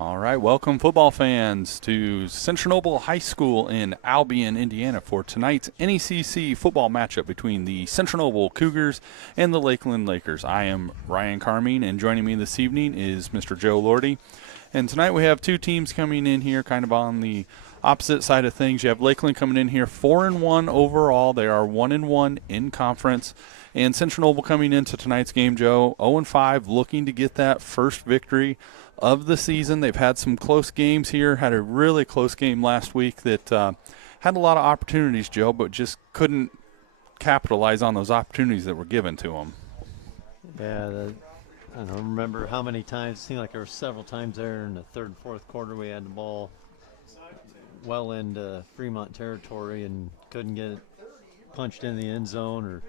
All right, welcome football fans to Central Noble High School in Albion, Indiana for tonight's NECC football matchup between the Central Noble Cougars and the Lakeland Lakers. I am Ryan Carmein, and joining me this evening is Mr. Joe Lortie. And tonight we have two teams coming in here kind of on the opposite side of things. You have Lakeland coming in here 4-1 overall. They are 1-1 in conference. And Central Noble coming into tonight's game, Joe, 0-5, looking to get that first victory of the season. They've had some close games here, had a really close game last week that had a lot of opportunities, Joe, but just couldn't capitalize on those opportunities that were given to them. Yeah, I don't remember how many times. It seemed like there were several times there in the third and fourth quarter we had the ball well into Fremont territory and couldn't get it punched in the end zone, or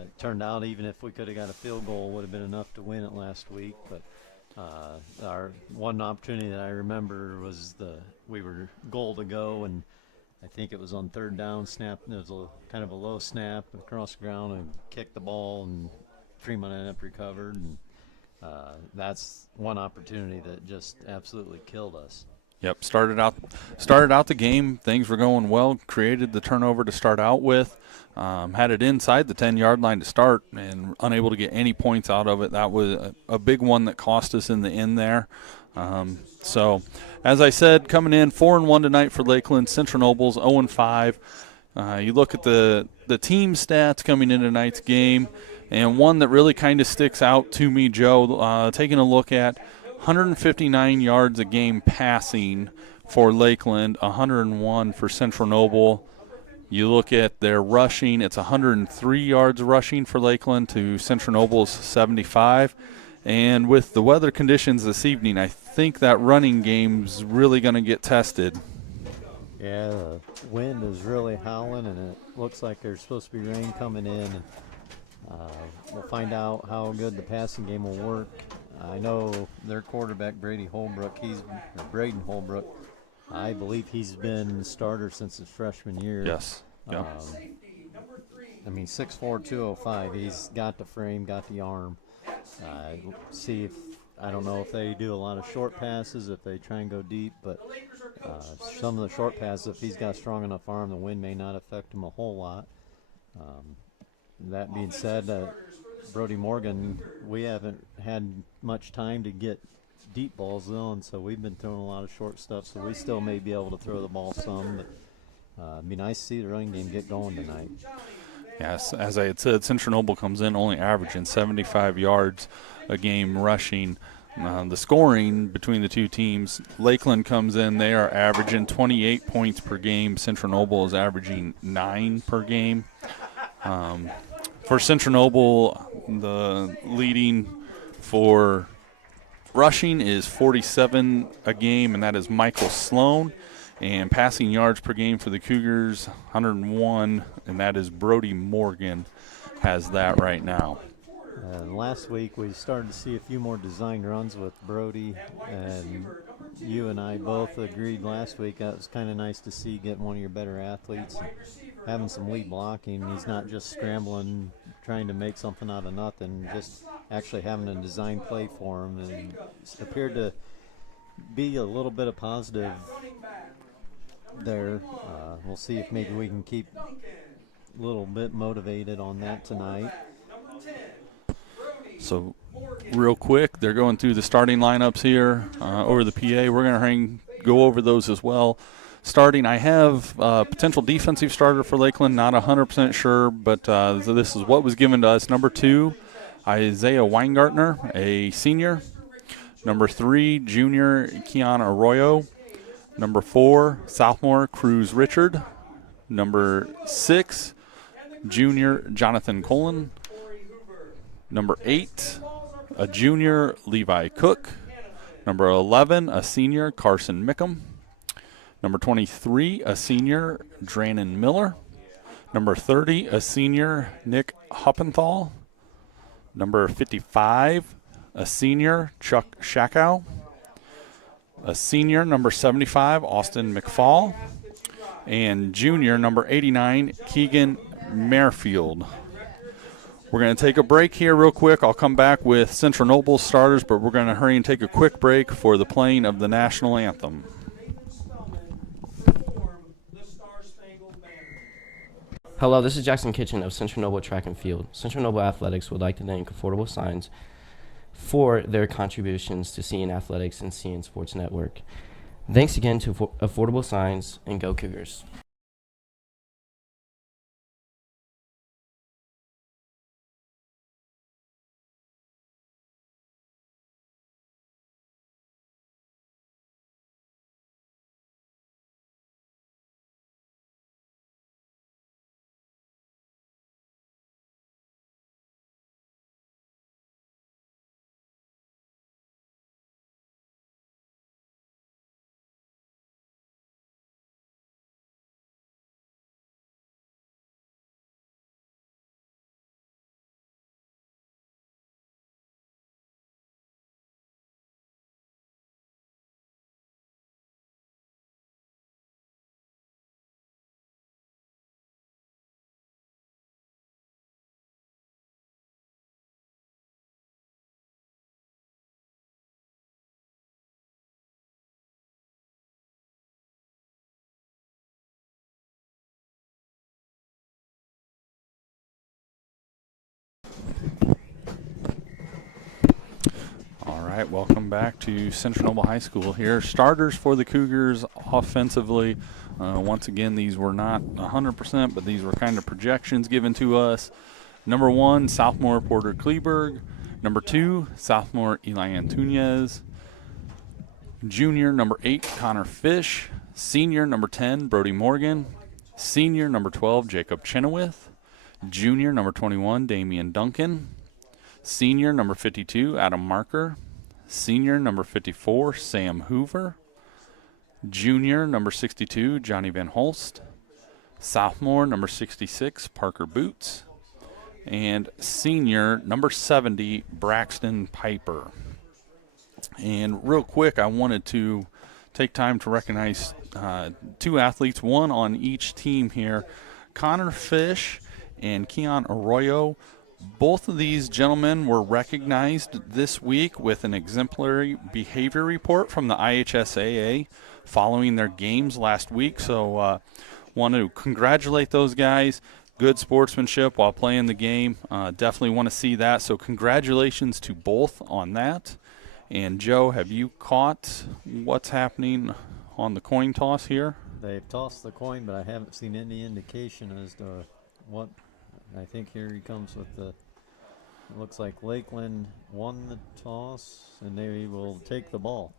it turned out even if we could have got a field goal, would have been enough to win it last week. But our one opportunity that I remember was we were goal to go, and I think it was on third down snap. It was kind of a low snap across the ground and kicked the ball, and Freeman ended up recovered. And that's one opportunity that just absolutely killed us. Yep, started out the game. Things were going well. Created the turnover to start out with. Had it inside the 10-yard line to start and unable to get any points out of it. That was a big one that cost us in the end there. So, as I said, coming in 4-1 tonight for Lakeland. Central Noble's 0-5. You look at the team stats coming in tonight's game, and one that really kind of sticks out to me, Joe, taking a look at 159 yards a game passing for Lakeland, 101 for Central Noble. You look at their rushing, it's 103 yards rushing for Lakeland to Central Noble's 75. And with the weather conditions this evening, I think that running game's really going to get tested. Yeah, the wind is really howling, and it looks like there's supposed to be rain coming in. We'll find out how good the passing game will work. I know their quarterback, Braden Holbrook, I believe he's been starter since his freshman year. Yes. Yeah. 6'4", 205. He's got the frame, got the arm. I don't know if they do a lot of short passes, if they try and go deep, but some of the short passes, if he's got a strong enough arm, the wind may not affect him a whole lot. That being said, Brody Morgan, we haven't had much time to get deep balls though, and so we've been throwing a lot of short stuff, so we still may be able to throw the ball some, but it'd be nice to see the running game get going tonight. Yes, as I had said, Central Noble comes in only averaging 75 yards a game rushing. The scoring between the two teams, Lakeland comes in, they are averaging 28 points per game. Central Noble is averaging 9 per game. For Central Noble, the leading for rushing is 47 a game, and that is Michael Sloan. And passing yards per game for the Cougars, 101, and that is Brody Morgan has that right now. Last week we started to see a few more design runs with Brody, and you and I both agreed last week that was kind of nice to see, getting one of your better athletes and having some lead blocking. He's not just scrambling, trying to make something out of nothing, just actually having a design play for him, and appeared to be a little bit of positive there. We'll see if maybe we can keep a little bit motivated on that tonight. So real quick, they're going through the starting lineups here over the PA. We're going to go over those as well. Starting, I have a potential defensive starter for Lakeland, not 100% sure, but this is what was given to us. Number 2, Isaiah Weingartner, a senior. Number 3, junior Keon Arroyo. Number 4, sophomore Cruz Richard. Number 6, junior Jonathan Colon. Number 8, a junior Levi Cook. Number 11, a senior Carson Mickham. Number 23, a senior Dranon Miller. Number 30, a senior Nick Hoppenthal. Number 55, a senior Chuck Shakow. A senior, number 75, Austin McFall. And junior, number 89, Keegan Merfield. We're going to take a break here real quick. I'll come back with Central Noble starters, but we're going to hurry and take a quick break for the playing of the national anthem. Hello, this is Jackson Kitchen of Central Noble Track and Field. Central Noble Athletics would like to thank Affordable Signs for their contributions to CN Athletics and CN Sports Network. Thanks again to Affordable Signs, and go Cougars. All right, welcome back to Central Noble High School here. Starters for the Cougars offensively. Once again, these were not 100%, but these were kind of projections given to us. Number 1, sophomore Porter Kleberg. Number 2, sophomore Eli Antunez. Junior, number 8, Connor Fish. Senior, number 10, Brody Morgan. Senior, number 12, Jacob Chenoweth. Junior, number 21, Damian Duncan. Senior, number 52, Adam Marker. Senior, number 54, Sam Hoover. Junior, number 62, Johnny Van Holst. Sophomore, number 66, Parker Boots. And senior, number 70, Braxton Piper. And real quick, I wanted to take time to recognize 2 athletes, one on each team here. Connor Fish and Keon Arroyo. Both of these gentlemen were recognized this week with an exemplary behavior report from the IHSAA following their games last week. So want to congratulate those guys. Good sportsmanship while playing the game. Definitely want to see that. So congratulations to both on that. And Joe, have you caught what's happening on the coin toss here? They've tossed the coin, but I haven't seen any indication as to what. I think here he comes with the, it looks like Lakeland won the toss, and they will take the ball.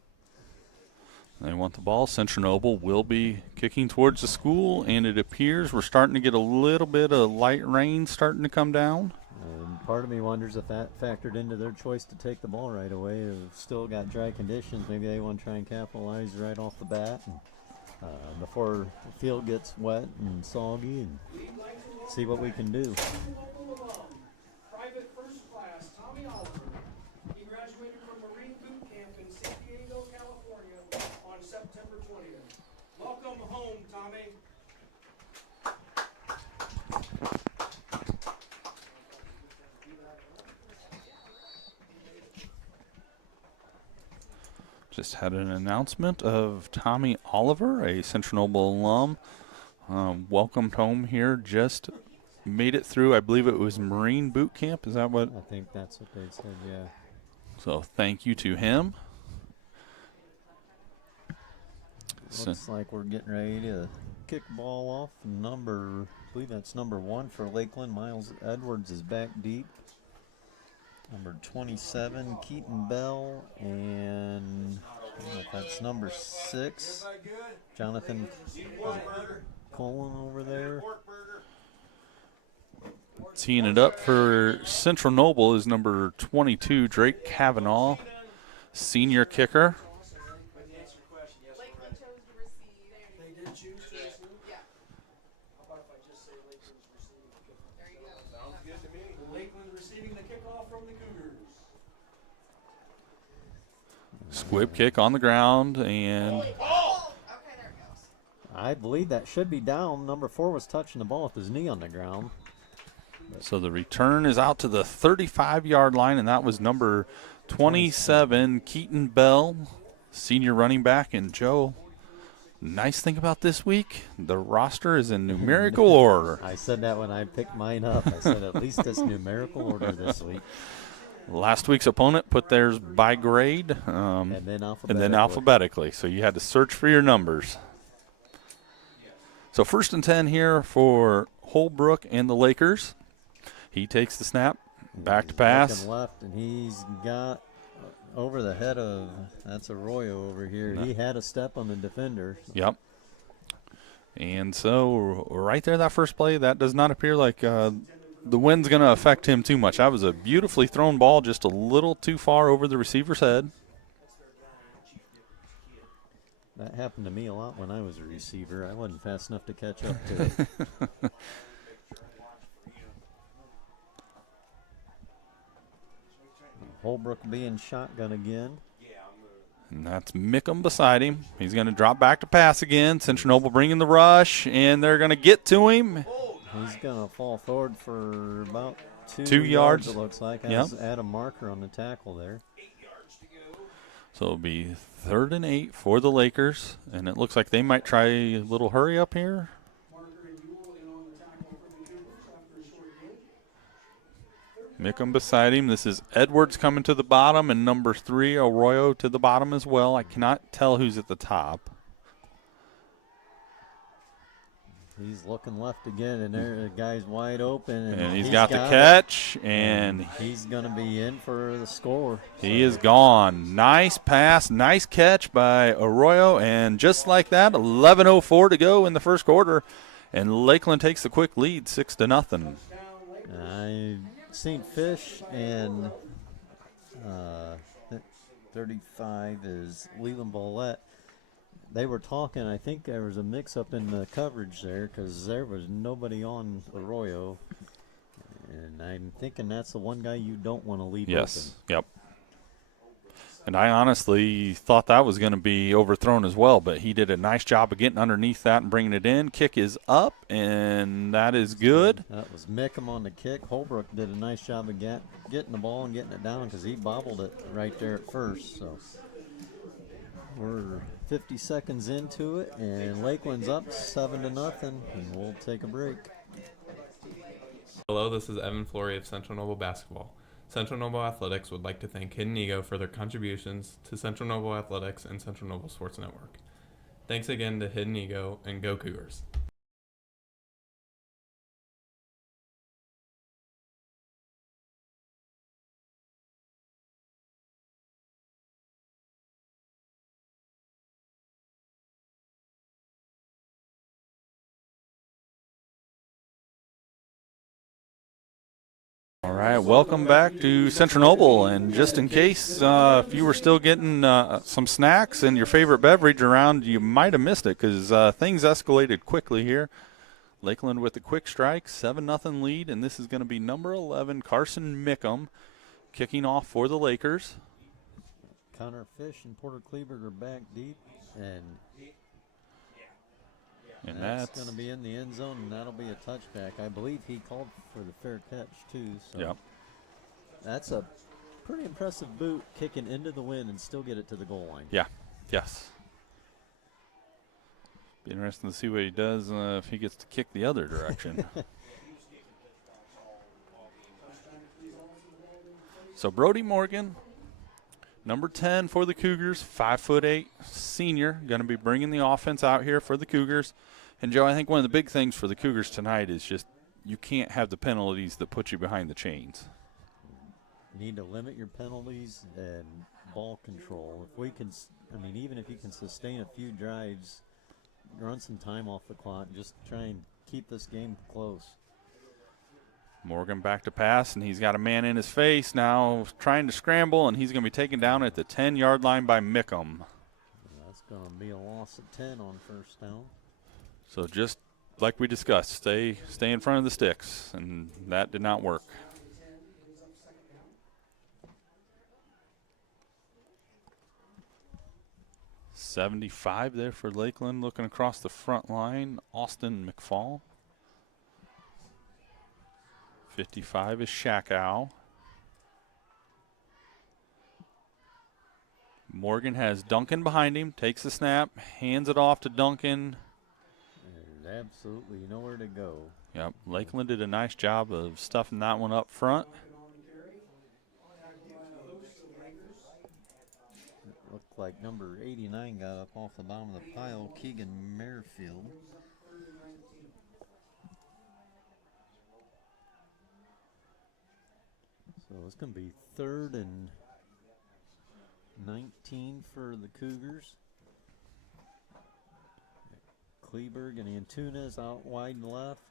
They want the ball. Central Noble will be kicking towards the school, and it appears we're starting to get a little bit of light rain starting to come down. And part of me wonders if that factored into their choice to take the ball right away. They've still got dry conditions. Maybe they want to try and capitalize right off the bat and, before the field gets wet and soggy, and see what we can do. Private First Class Tommy Oliver. He graduated from Marine Boot Camp in San Diego, California on September 20th. Welcome home, Tommy. Just had an announcement of Tommy Oliver, a Central Noble alum. Welcomed home here, just made it through, I believe it was Marine Boot Camp. Is that what? I think that's what they said, yeah. So thank you to him. Looks like we're getting ready to kick ball off. I believe that's number 1 for Lakeland. Miles Edwards is back deep. Number 27, Keaton Bell, and I don't know if that's number 6, Jonathan Colin over there. Teeing it up for Central Noble is number 22, Drake Kavanaugh, senior kicker. Lakeland receiving the kickoff from the Cougars. Squib kick on the ground, and I believe that should be down. Number 4 was touching the ball with his knee on the ground. So the return is out to the 35-yard line, and that was number 27, Keaton Bell, senior running back. And Joe, nice thing about this week, the roster is in numerical order. I said that when I picked mine up. I said at least it's numerical order this week. Last week's opponent put theirs by grade And then alphabetically. So you had to search for your numbers. So 1st and 10 here for Holbrook and the Lakers. He takes the snap, back to pass. Looking left, and he's got over the head of, that's Arroyo over here. No. He had a step on the defender. Yep. And so right there, that first play, that does not appear like the wind's going to affect him too much. That was a beautifully thrown ball, just a little too far over the receiver's head. That happened to me a lot when I was a receiver. I wasn't fast enough to catch up to it. Holbrook being shotgun again. And that's Mickham beside him. He's going to drop back to pass again. Central Noble bringing the rush, and they're going to get to him. He's going to fall forward for about 2 yards. It looks like. Yep. Add a marker on the tackle there. So it'll be 3rd and 8 for the Lakers, and it looks like they might try a little hurry up here. Mickham beside him. This is Edwards coming to the bottom, and number 3, Arroyo, to the bottom as well. I cannot tell who's at the top. He's looking left again, and there the guy's wide open. And he's got the catch, and he's going to be in for the score. He is gone. Nice pass, nice catch by Arroyo, and just like that, 11:04 to go in the first quarter, and Lakeland takes the quick lead, 6-0. I've seen Fish, and 35 is Leland Bollett. They were talking. I think there was a mix-up in the coverage there because there was nobody on Arroyo. And I'm thinking that's the one guy you don't want to leave Yes, open. yep. And I honestly thought that was going to be overthrown as well, but he did a nice job of getting underneath that and bringing it in. Kick is up, and that is good. That was Mickham on the kick. Holbrook did a nice job of getting the ball and getting it down because he bobbled it right there at first. So we're 50 seconds into it, and Lakeland's up 7-0, and we'll take a break. Hello, this is Evan Flory of Central Noble Basketball. Central Noble Athletics would like to thank Hidden Ego for their contributions to Central Noble Athletics and Central Noble Sports Network. Thanks again to Hidden Ego, and go Cougars. All right, welcome back to Central Noble. And just in case if you were still getting some snacks and your favorite beverage around, you might have missed it because things escalated quickly here. Lakeland with a quick strike, 7-0 lead, and this is going to be number 11, Carson Mickham, kicking off for the Lakers. Connor Fish and Porter Kleberg are back deep, and that's going to be in the end zone, and that'll be a touchback. I believe he called for the fair catch, too. So Yep. That's a pretty impressive boot, kicking into the wind and still get it to the goal line. Yeah, yes. Be interesting to see what he does if he gets to kick the other direction. So Brody Morgan, number 10 for the Cougars, 5'8", senior, going to be bringing the offense out here for the Cougars. And, Joe, I think one of the big things for the Cougars tonight is just you can't have the penalties that put you behind the chains. You need to limit your penalties and ball control. If we can, I mean, even if you can sustain a few drives, run some time off the clock, just try and keep this game close. Morgan back to pass, and he's got a man in his face now trying to scramble, and he's going to be taken down at the 10-yard line by Mickham. That's going to be a loss of 10 on first down. So just like we discussed, stay in front of the sticks, and that did not work. .75 there for Lakeland, looking across the front line. Austin McFall. 55 is Shackow. Morgan has Duncan behind him, takes the snap, hands it off to Duncan. There's absolutely nowhere to go. Yep, Lakeland did a nice job of stuffing that one up front. It looked like number 89 got up off the bottom of the pile, Keegan Merrifield. So it's going to be 3rd and 19 for the Cougars. Kleberg and Antunes out wide left.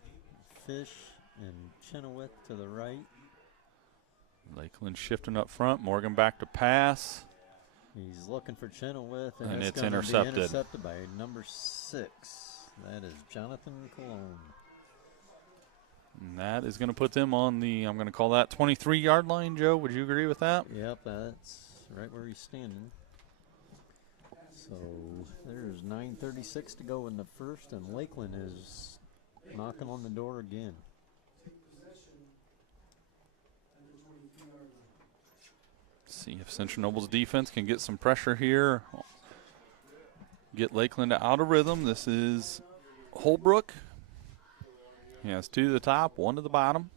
Fish and Chenoweth to the right. Lakeland shifting up front. Morgan back to pass. He's looking for Chenoweth, And it's gonna intercepted. Be intercepted by number 6. That is Jonathan Cologne. And that is going to put them on the, I'm going to call that 23-yard line, Joe. Would you agree with that? Yep, that's right where he's standing. So there's 9:36 to go in the first, and Lakeland is knocking on the door again. See if Central Noble's defense can get some pressure here. Get Lakeland out of rhythm. This is Holbrook. He has 2 to the top, 1 to the bottom.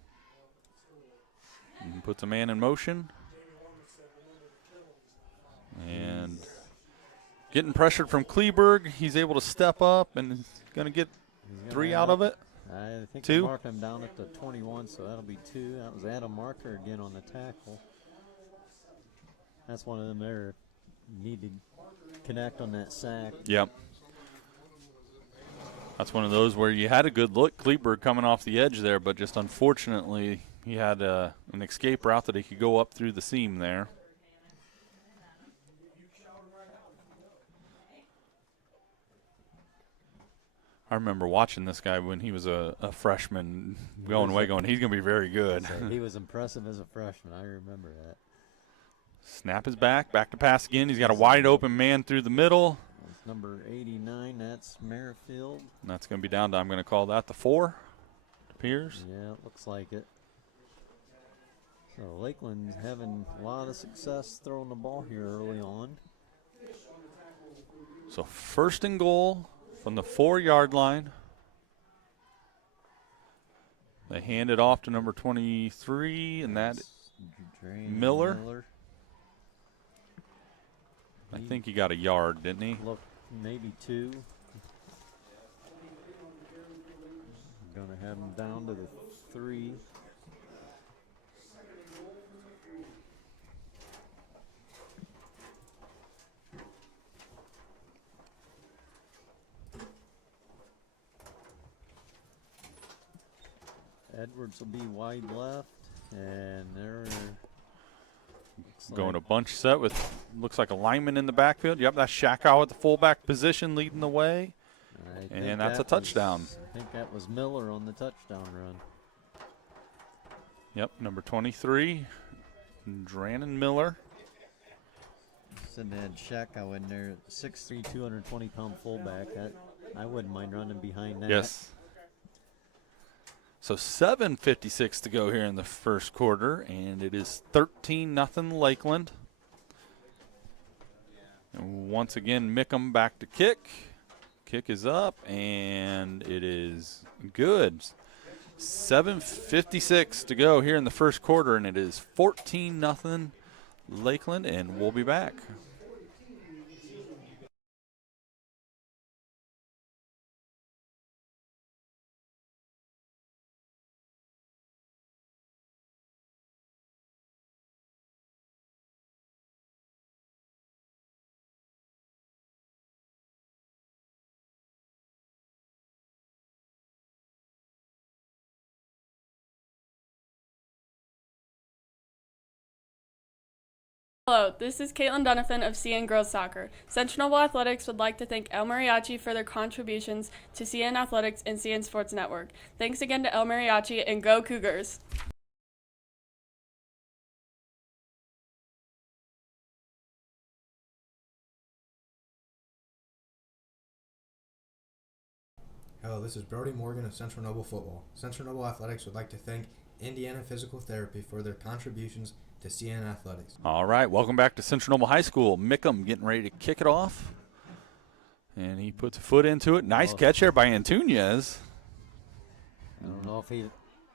And puts a man in motion. And getting pressured from Kleberg. He's able to step up and is going to get 3 out of it. I think 2. they marked him down at the 21, so that'll be 2. That was Adam Marker again on the tackle. That's one of them there. Need to connect on that sack. Yep. That's one of those where you had a good look, Kleberg coming off the edge there, but just unfortunately he had an escape route that he could go up through the seam there. I remember watching this guy when he was a freshman, going, he's going to be very good. He was impressive as a freshman. I remember that. Snap is back to pass again. He's got a wide open man through the middle. That's number 89. That's Merrifield. And that's going to be down to, I'm going to call that the 4, it appears. Yeah, it looks like it. So Lakeland's having a lot of success throwing the ball here early on. So 1st and goal from the 4-yard line. They hand it off to number 23, and that Miller. I think he got a yard, didn't he? Look, maybe 2. Going to have him down to the 3. Edwards will be wide left, and they're going a bunch set with, looks like a lineman in the backfield. Yep, that's Shackow at the fullback position leading the way. And that's a touchdown. I think that was Miller on the touchdown run. Yep, number 23, Drannon Miller. Said they had Shackow in there, 6'3", 220-pound fullback. I wouldn't mind running behind that. Yes. So 7:56 to go here in the first quarter, and it is 13-0 Lakeland. And once again, Mickham back to kick. Kick is up, and it is good. 7:56 to go here in the first quarter, and it is 14-0 Lakeland, and we'll be back. Hello, this is Caitlin Donovan of CN Girls Soccer. Central Noble Athletics would like to thank El Mariachi for their contributions to CN Athletics and CN Sports Network. Thanks again to El Mariachi, and go Cougars! Hello, this is Brody Morgan of Central Noble Football. Central Noble Athletics would like to thank Indiana Physical Therapy for their contributions to CN Athletics. All right, welcome back to Central Noble High School. Mickham getting ready to kick it off. And he puts a foot into it. Nice catch there by Antunes. I don't know if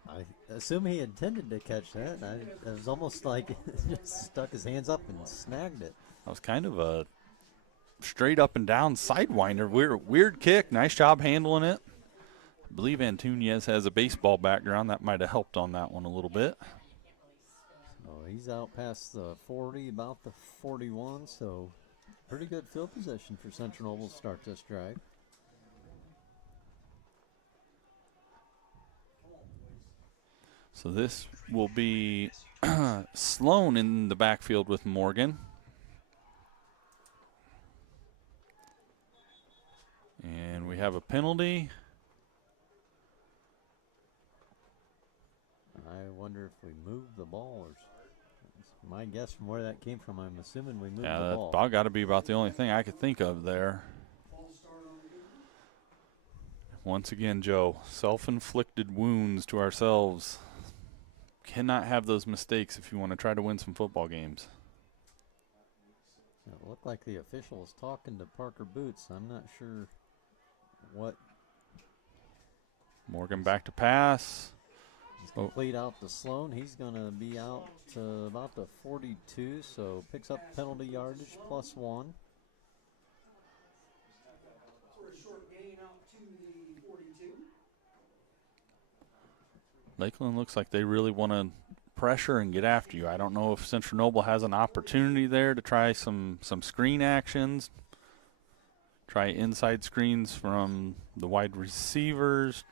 I assume he intended to catch that. It was almost like he just stuck his hands up and snagged it. That was kind of a straight up and down sidewinder. Weird kick. Nice job handling it. I believe Antunes has a baseball background. That might have helped on that one a little bit. So he's out past the 40, about the 41, so pretty good field position for Central Noble to start this drive. So this will be Sloan in the backfield with Morgan. And we have a penalty. I wonder if we moved the ball, or my guess from where that came from, I'm assuming we moved the Yeah, ball. that got to be about the only thing I could think of there. Once again, Joe, self-inflicted wounds to ourselves. Cannot have those mistakes if you want to try to win some football games. It looked like the official was talking to Parker Boots. I'm not sure what. Morgan back to pass. He's complete out to Sloan. He's going to be out to about the 42, so picks up penalty yardage +1. For a short gain out to the 42. Lakeland looks like they really want to pressure and get after you. I don't know if Central Noble has an opportunity there to try some screen actions. Try inside screens from the wide receivers.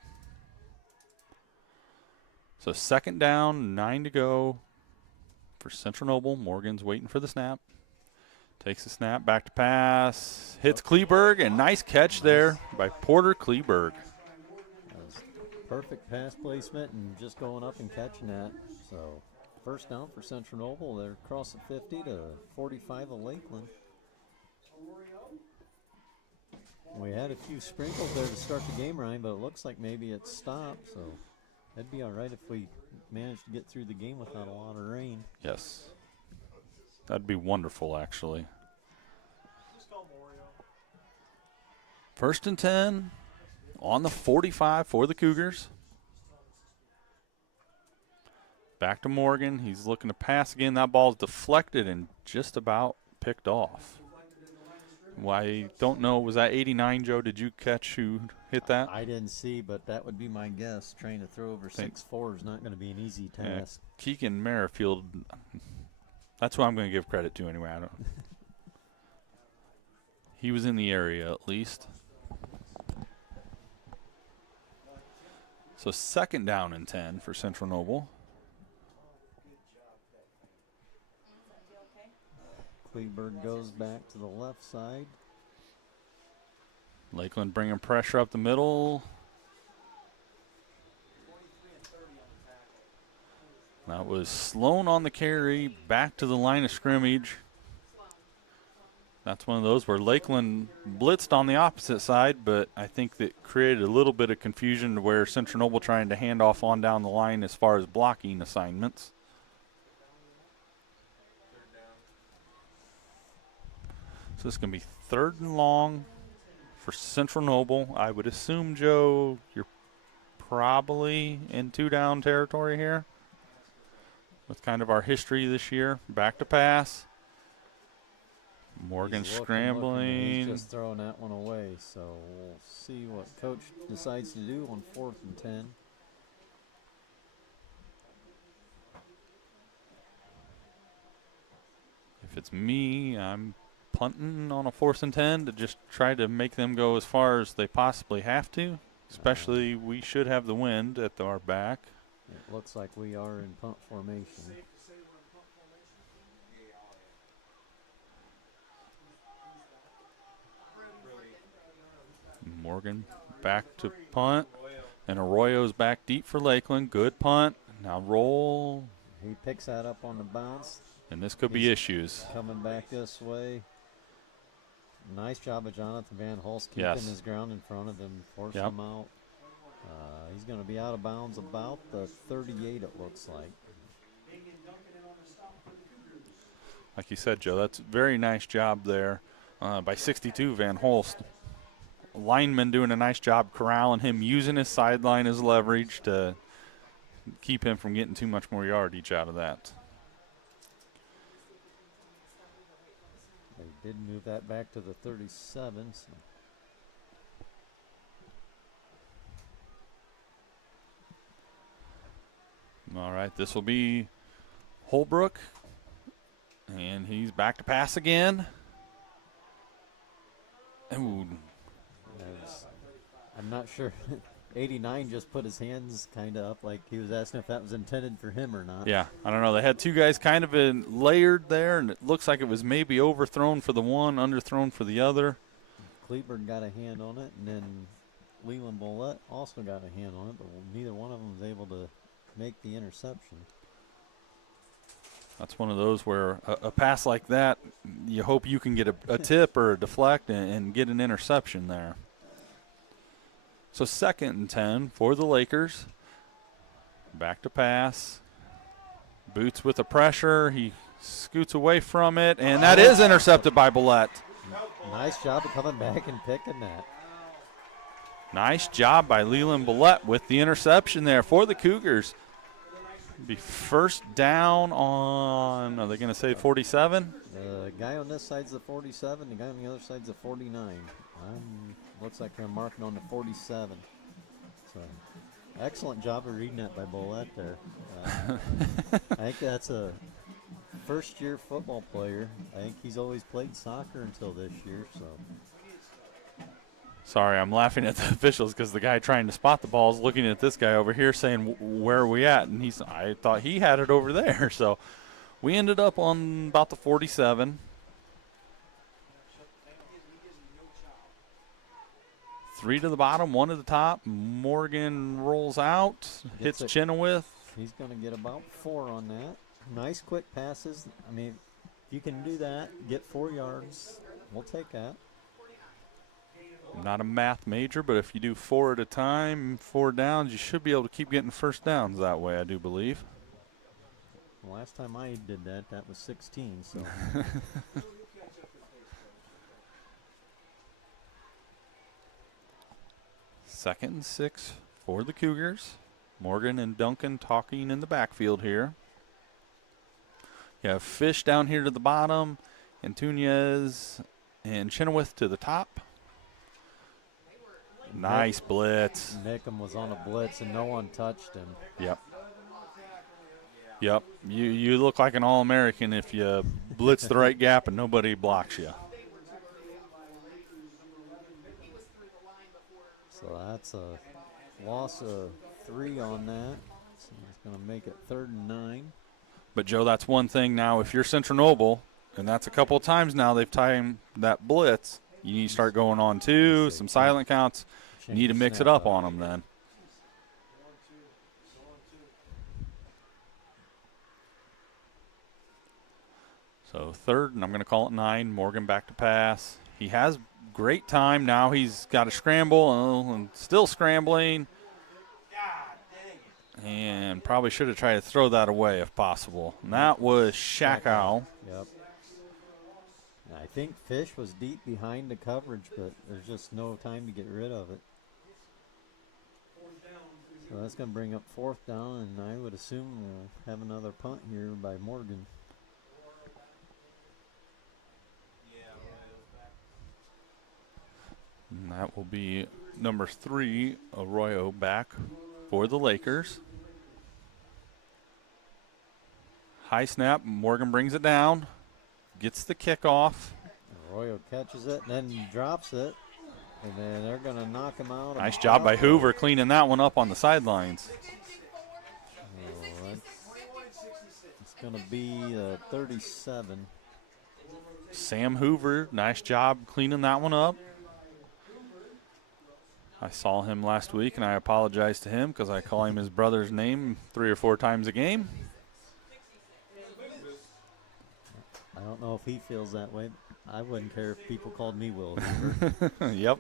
So 2nd down, 9 to go for Central Noble. Morgan's waiting for the snap. Takes the snap, back to pass. Hits Kleberg, and nice catch there by Porter Kleberg. That was perfect pass placement and just going up and catching that. So 1st down for Central Noble. They're across the 50 to 45 of Lakeland. We had a few sprinkles there to start the game, Ryan, but it looks like maybe it's stopped. So that'd be all right if we managed to get through the game without a lot of rain. Yes. That'd be wonderful, actually. 1st and 10 on the 45 for the Cougars. Back to Morgan. He's looking to pass again. That ball's deflected and just about picked off. Well, I don't know. Was that 89, Joe? Did you catch who hit that? I didn't see, but that would be my guess. Trying to throw over 6'4" is not going to be an easy task. Keegan Merrifield, that's who I'm going to give credit to anyway. I don't. He was in the area at least. So 2nd down and 10 for Central Noble. Kleberg goes back to the left side. Lakeland bringing pressure up the middle. That was Sloan on the carry, back to the line of scrimmage. That's one of those where Lakeland blitzed on the opposite side, but I think that created a little bit of confusion to where Central Noble trying to hand off on down the line as far as blocking assignments. So this is going to be 3rd and long for Central Noble. I would assume, Joe, you're probably in 2-down territory here with kind of our history this year. Back to pass. Morgan He's looking, scrambling. He's just throwing that one away. So we'll see what coach decides to do on 4th and 10. If it's me, I'm punting on a 4th and 10 to just try to make them go as far as they possibly have to. Especially we should have the wind at our back. It looks like we are in punt formation. Morgan back to punt. And Arroyo's back deep for Lakeland. Good punt. Now roll. He picks that up on the bounce. And this could be issues. Coming back this way. Nice job of Jonathan Van Hulst keeping Yes. his ground in front of him, force Yep. him out. He's going to be out of bounds about the 38, it looks like. Like you said, Joe, that's a very nice job there by 62 Van Holst. Lineman doing a nice job corralling him, using his sideline as leverage to keep him from getting too much more yardage out of that. They did move that back to the 37. So. All right, this will be Holbrook, and he's back to pass again. Ooh. I'm not sure. 89 just put his hands kind of up like he was asking if that was intended for him or not. Yeah, I don't know. They had two guys kind of layered there, and it looks like it was maybe overthrown for the one, underthrown for the other. Cleburne got a hand on it, and then Leland Bolette also got a hand on it, but neither one of them was able to make the interception. That's one of those where a pass like that, you hope you can get a tip or a deflect and get an interception there. So 2nd and 10 for the Lakers. Back to pass. Boots with the pressure. He scoots away from it, and that is intercepted by Bolette. Nice job of coming back and picking that. Nice job by Leland Bolette with the interception there for the Cougars. Be first down on, are they going to say 47? The guy on this side's the 47. The guy on the other side's the 49. Looks like they're marking on the 47. So, excellent job of reading that by Bolette there. I think that's a first-year football player. I think he's always played soccer until this year. So. Sorry, I'm laughing at the officials because the guy trying to spot the ball is looking at this guy over here saying, where are we at? And I thought he had it over there. So we ended up on about the 47. Three to the bottom, one to the top. Morgan rolls out, hits Chenoweth. He's going to get about 4 on that. Nice quick passes. I mean, if you can do that, get 4 yards, we'll take that. I'm not a math major, but if you do 4 at a time, 4 downs, you should be able to keep getting first downs that way, I do believe. Last time I did that, that was 16. So. 2nd and 6 for the Cougars. Morgan and Duncan talking in the backfield here. You have Fish down here to the bottom, and Tunez and Chenoweth to the top. Nice blitz. Nickham was on a blitz, and no one touched him. Yep. Yep. You look like an All-American if you blitz the right gap and nobody blocks you. So that's a loss of 3 on that. So it's going to make it 3rd and 9. But, Joe, that's one thing now. If you're Central Noble, and that's a couple of times now they've timed that blitz, you need to start going on 2, some silent counts. You need to mix it up on them then. So 3rd, and I'm going to call it 9. Morgan back to pass. He has great time. Now he's got to scramble and still scrambling. And probably should have tried to throw that away if possible. And that was Shakow. Yep. I think Fish was deep behind the coverage, but there's just no time to get rid of it. So that's going to bring up 4th down, and I would assume we'll have another punt here by Morgan. And that will be number 3, Arroyo, back for the Lakers. High snap, Morgan brings it down, gets the kickoff. Arroyo catches it, and then drops it, and then they're going to knock him out. Nice job by Hoover cleaning that one up on the sidelines. It's going to be 37. Sam Hoover, nice job cleaning that one up. I saw him last week, and I apologize to him because I call him his brother's name 3 or 4 times a game. I don't know if he feels that way. I wouldn't care if people called me Will Hoover. Yep.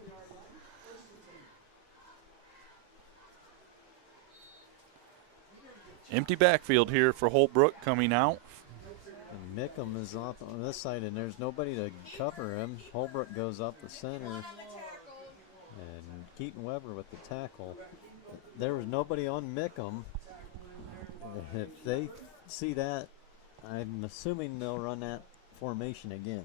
Empty backfield here for Holbrook coming out. And Mickham is off on this side, and there's nobody to cover him. Holbrook goes up the center, and Keaton Weber with the tackle. There was nobody on Mickham. If they see that, I'm assuming they'll run that formation again.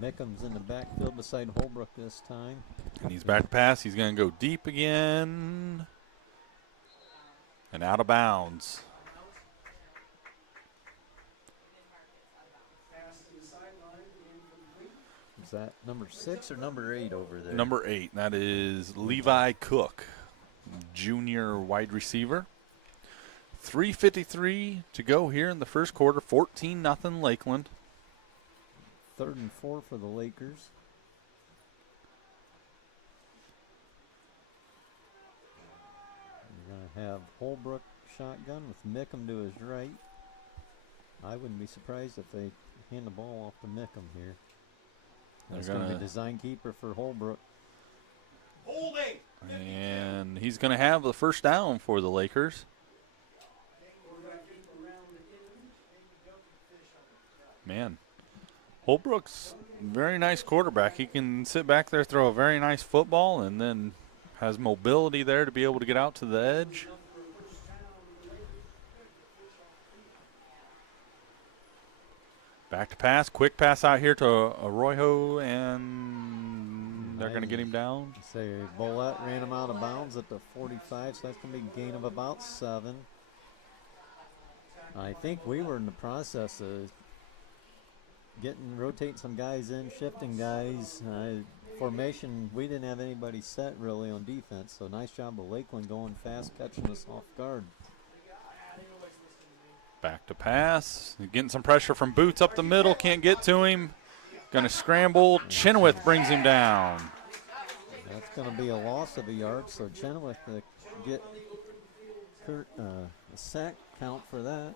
Mickham's in the backfield beside Holbrook this time. And he's back to pass. He's going to go deep again. And out of bounds. Is that number 6 or number 8 over there? Number 8. That is Levi Cook, junior wide receiver. 3:53 to go here in the first quarter. 14-0 Lakeland. 3rd and 4 for the Lakers. We're going to have Holbrook shotgun with Mickham to his right. I wouldn't be surprised if they hand the ball off to Mickham here. That's going to be design keeper for Holbrook. Holding. And he's going to have the first down for the Lakers. Man, Holbrook's very nice quarterback. He can sit back there, throw a very nice football, and then has mobility there to be able to get out to the edge. Back to pass, quick pass out here to Arroyo, and they're going to get him down. Say Bolette ran him out of bounds at the 45, so that's going to be a gain of about 7. I think we were in the process of rotating some guys in, shifting guys. Formation, we didn't have anybody set really on defense, so nice job of Lakeland going fast, catching us off guard. Back to pass, getting some pressure from Boots up the middle, can't get to him. Gonna scramble, Chenoweth brings him down. That's gonna be a loss of a yard, so Chenoweth to get a sack count for that.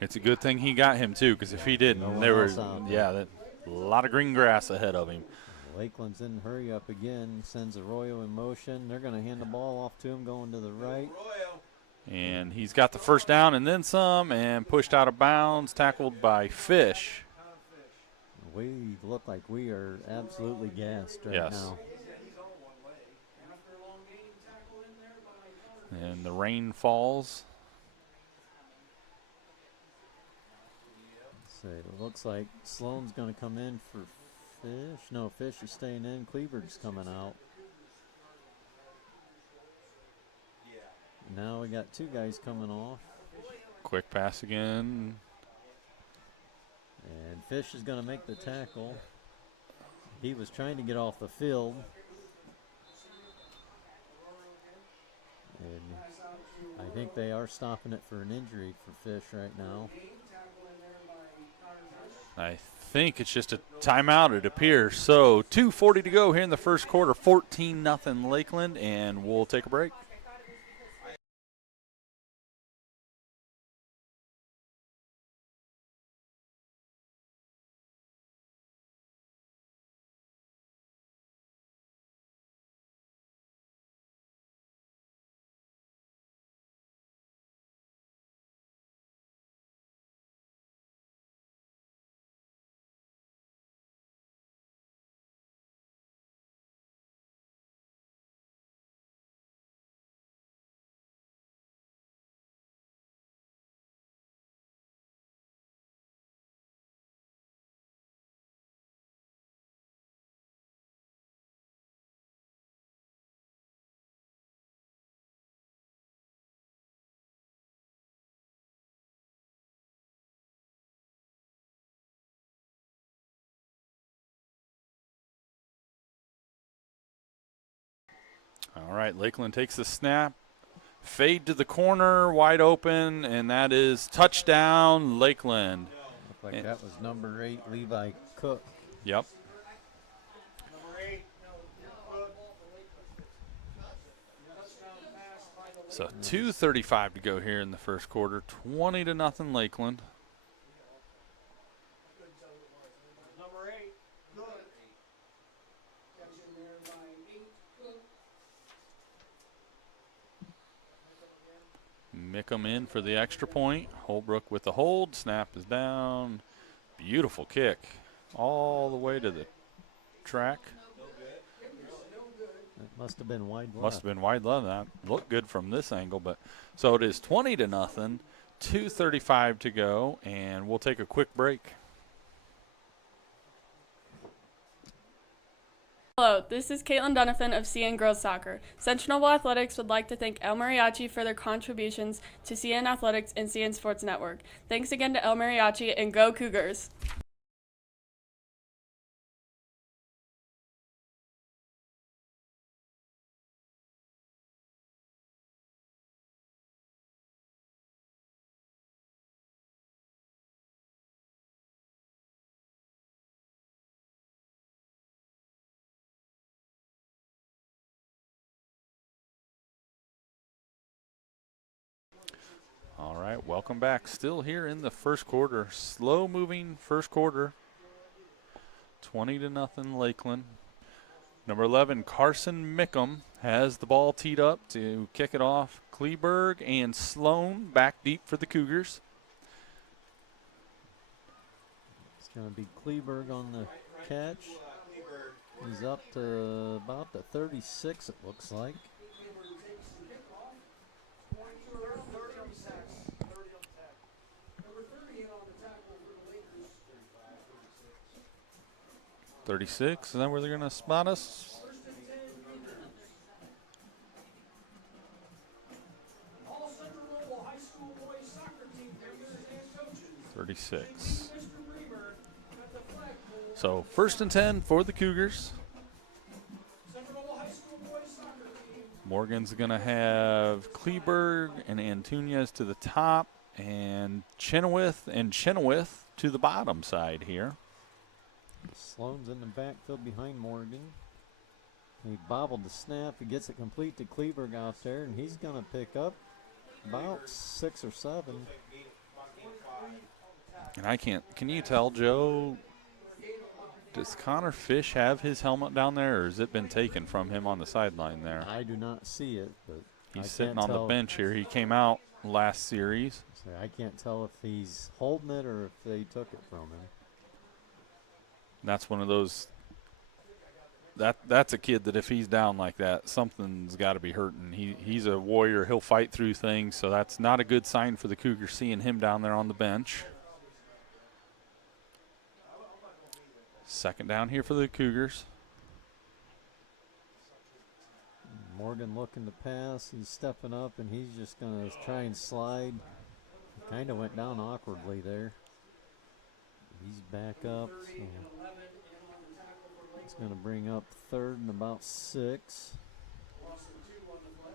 It's a good thing he got him too, because if he didn't, there was a lot of green grass ahead of him. Lakeland's in hurry up again, sends Arroyo in motion. They're going to hand the ball off to him going to the right. And he's got the first down and then some, and pushed out of bounds, tackled by Fish. We look like we are absolutely gassed right now. And the rain falls. So it looks like Sloan's going to come in for Fish. No, Fish is staying in. Cleaver's coming out. Now we got 2 guys coming off. Quick pass again. And Fish is going to make the tackle. He was trying to get off the field. And I think they are stopping it for an injury for Fish right now. I think it's just a timeout, it appears. So 2:40 to go here in the first quarter, 14-0 Lakeland, and we'll take a break. All right, Lakeland takes the snap. Fade to the corner, wide open, and that is touchdown, Lakeland. Looked like that was number 8, Levi Cook. Yep. So 2:35 to go here in the first quarter, 20-0 Lakeland. Mickham in for the extra point. Holbrook with the hold. Snap is down. Beautiful kick all the way to the track. That must have been wide left. Must have been wide left. That looked good from this angle, but so it is 20-0. 2:35 to go, and we'll take a quick break. Hello, this is Caitlin Donovan of CN Girls Soccer. Central Noble Athletics would like to thank El Mariachi for their contributions to CN Athletics and CN Sports Network. Thanks again to El Mariachi, and go Cougars! All right, welcome back. Still here in the first quarter. Slow-moving first quarter. 20-0 Lakeland. Number 11, Carson Mickham, has the ball teed up to kick it off. Kleberg and Sloan back deep for the Cougars. It's going to be Kleberg on the catch. He's up to about the 36, it looks like. 36, is that where they're going to spot us? All Central Noble High School boys soccer team members and coaches. 36. Mr. Bremer at the flagpole. So 1st and 10 for the Cougars. Central Noble High School boys soccer team. Morgan's going to have Kleberg and Antunes to the top, and Chenoweth to the bottom side here. Sloan's in the backfield behind Morgan. He bobbled the snap. He gets it complete to Kleberg out there, and he's going to pick up about 6 or 7. And I can't, can you tell, Joe, does Connor Fish have his helmet down there, or has it been taken from him on the sideline there? I do not see it, but He's sitting on the bench here. He came out last series. So I can't tell if he's holding it or if they took it from him. That's one of those, that's a kid that if he's down like that, something's got to be hurting. He's a warrior. He'll fight through things, so that's not a good sign for the Cougars seeing him down there on the bench. 2nd down here for the Cougars. Morgan looking to pass. He's stepping up, and he's just going to try and slide. He kind of went down awkwardly there. He's back up. So it's going to bring up 3rd and about 6.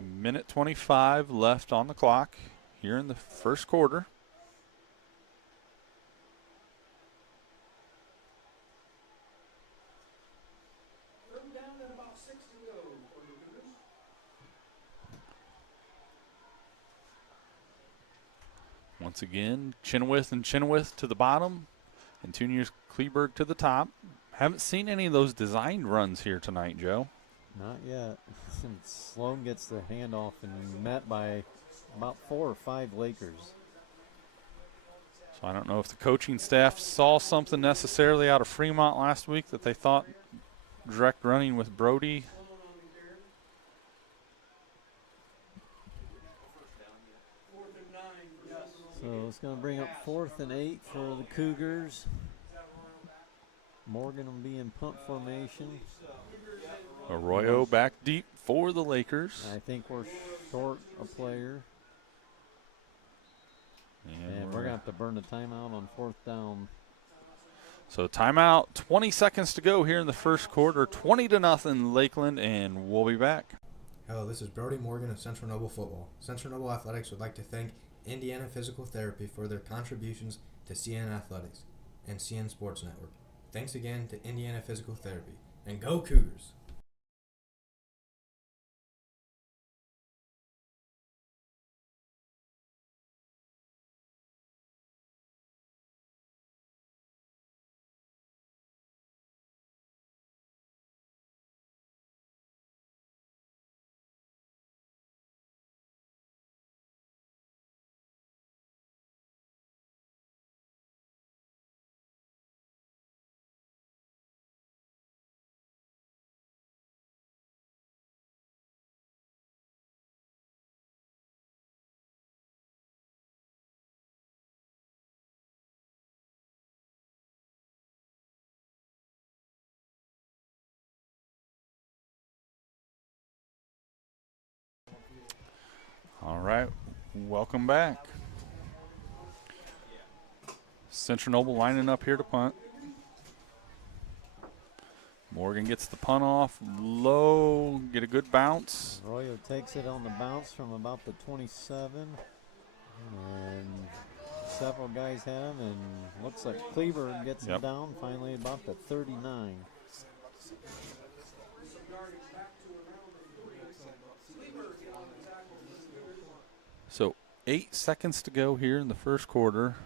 Minute 25 left on the clock here in the first quarter. Third down and about 6 to go for the Cougars. Once again, Chenoweth to the bottom, and Tunius Kleberg to the top. Haven't seen any of those designed runs here tonight, Joe. Not yet. Sloan gets the handoff and met by about 4 or 5 Lakers. So I don't know if the coaching staff saw something necessarily out of Fremont last week that they thought direct running with Brody. So it's going to bring up 4th and 8 for the Cougars. Morgan will be in punt formation. Arroyo back deep for the Lakers. I think we're short a player. And we're going to have to burn the timeout on 4th down. So timeout, 20 seconds to go here in the first quarter. 20-0 Lakeland, and we'll be back. Hello, this is Brody Morgan of Central Noble Football. Central Noble Athletics would like to thank Indiana Physical Therapy for their contributions to CN Athletics and CN Sports Network. Thanks again to Indiana Physical Therapy, and go Cougars! right, welcome back. Central Noble lining up here to punt. Morgan gets the punt off low, get a good bounce. Arroyo takes it on the bounce from about the 27. And several guys had him, and looks like Cleaver gets him down finally about the 39. So 8 seconds to go here in the first quarter.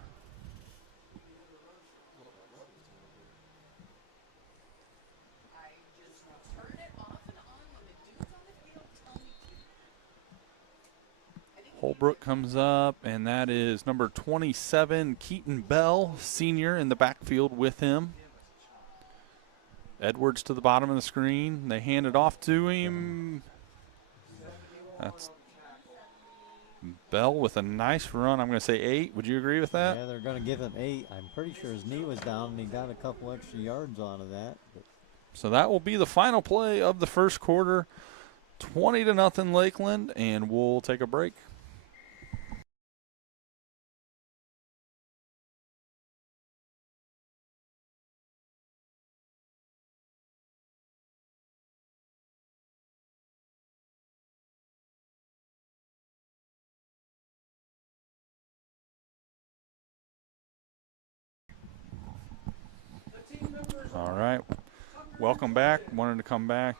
Holbrook comes up, and that is number 27, Keaton Bell, senior, in the backfield with him. Edwards to the bottom of the screen. They hand it off to him. That's Bell with a nice run. I'm going to say 8. Would you agree with that? Yeah, they're going to give him 8. I'm pretty sure his knee was down, and he got a couple extra yards out of that. But so that will be the final play of the first quarter. 20-0 Lakeland, and we'll take a break. All right, welcome back. Wanted to come back.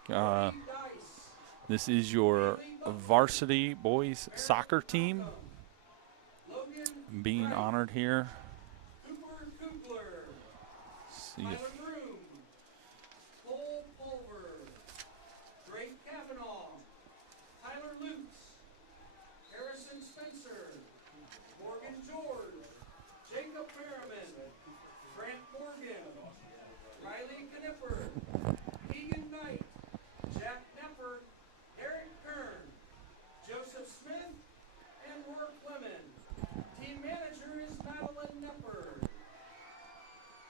This is your varsity boys soccer team being honored here. See if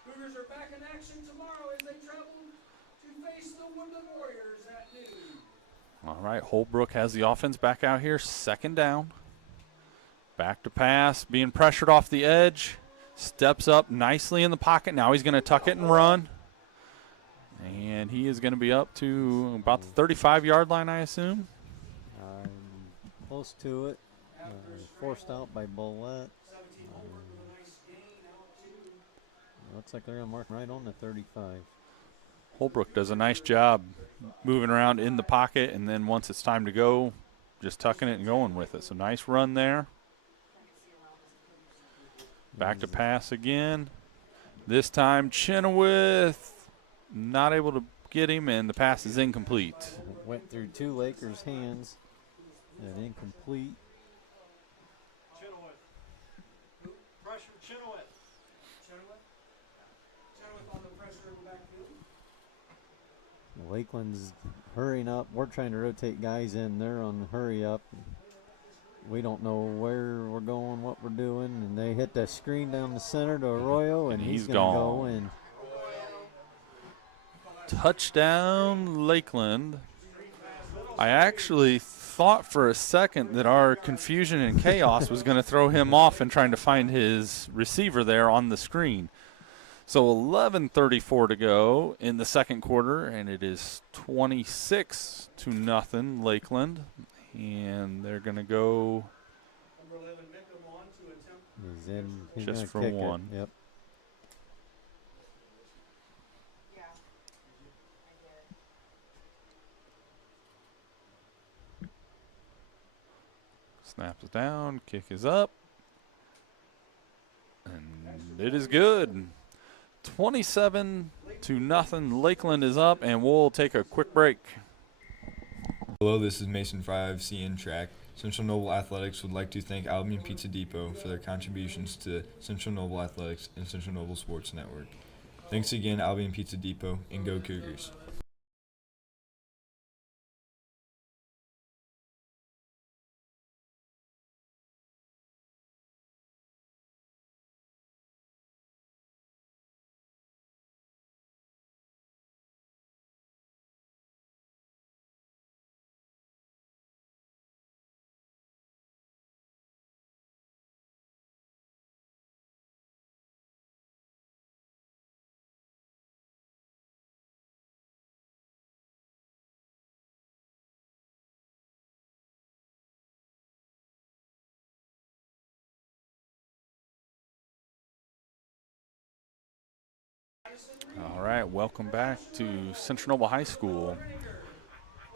Cougars are back in action tomorrow as they travel to face the Woodland Warriors at noon. All right, Holbrook has the offense back out here, second down. Back to pass, being pressured off the edge. Steps up nicely in the pocket. Now he's going to tuck it and run. And he is going to be up to about the 35-yard line, I assume. Close to it. Forced out by Bolette. Looks like they're going to mark right on the 35. Holbrook does a nice job moving around in the pocket, and then once it's time to go, just tucking it and going with it. So nice run there. Back to pass again. This time Chenoweth not able to get him, and the pass is incomplete. Went through 2 Lakers' hands and incomplete. Pressure, Chenoweth. Chenoweth on the pressure in the backfield. Lakeland's hurrying up. We're trying to rotate guys in. They're on the hurry up. We don't know where we're going, what we're doing, and they hit that screen down the center to Arroyo, and he's going to go in. Touchdown, Lakeland. I actually thought for a second that our confusion and chaos was going to throw him off and trying to find his receiver there on the screen. So 11:34 to go in the second quarter, and it is 26-0 Lakeland. And they're going to go He's in. He's just gonna for kick one. It. Yep. Snaps it down, kick is up, and it is good. 27-0, Lakeland is up, and we'll take a quick break. Hello, this is Mason Fry of CN Track. Central Noble Athletics would like to thank Albion Pizza Depot for their contributions to Central Noble Athletics and Central Noble Sports Network. Thanks again, Albion Pizza Depot, and go Cougars. All right, welcome back to Central Noble High School.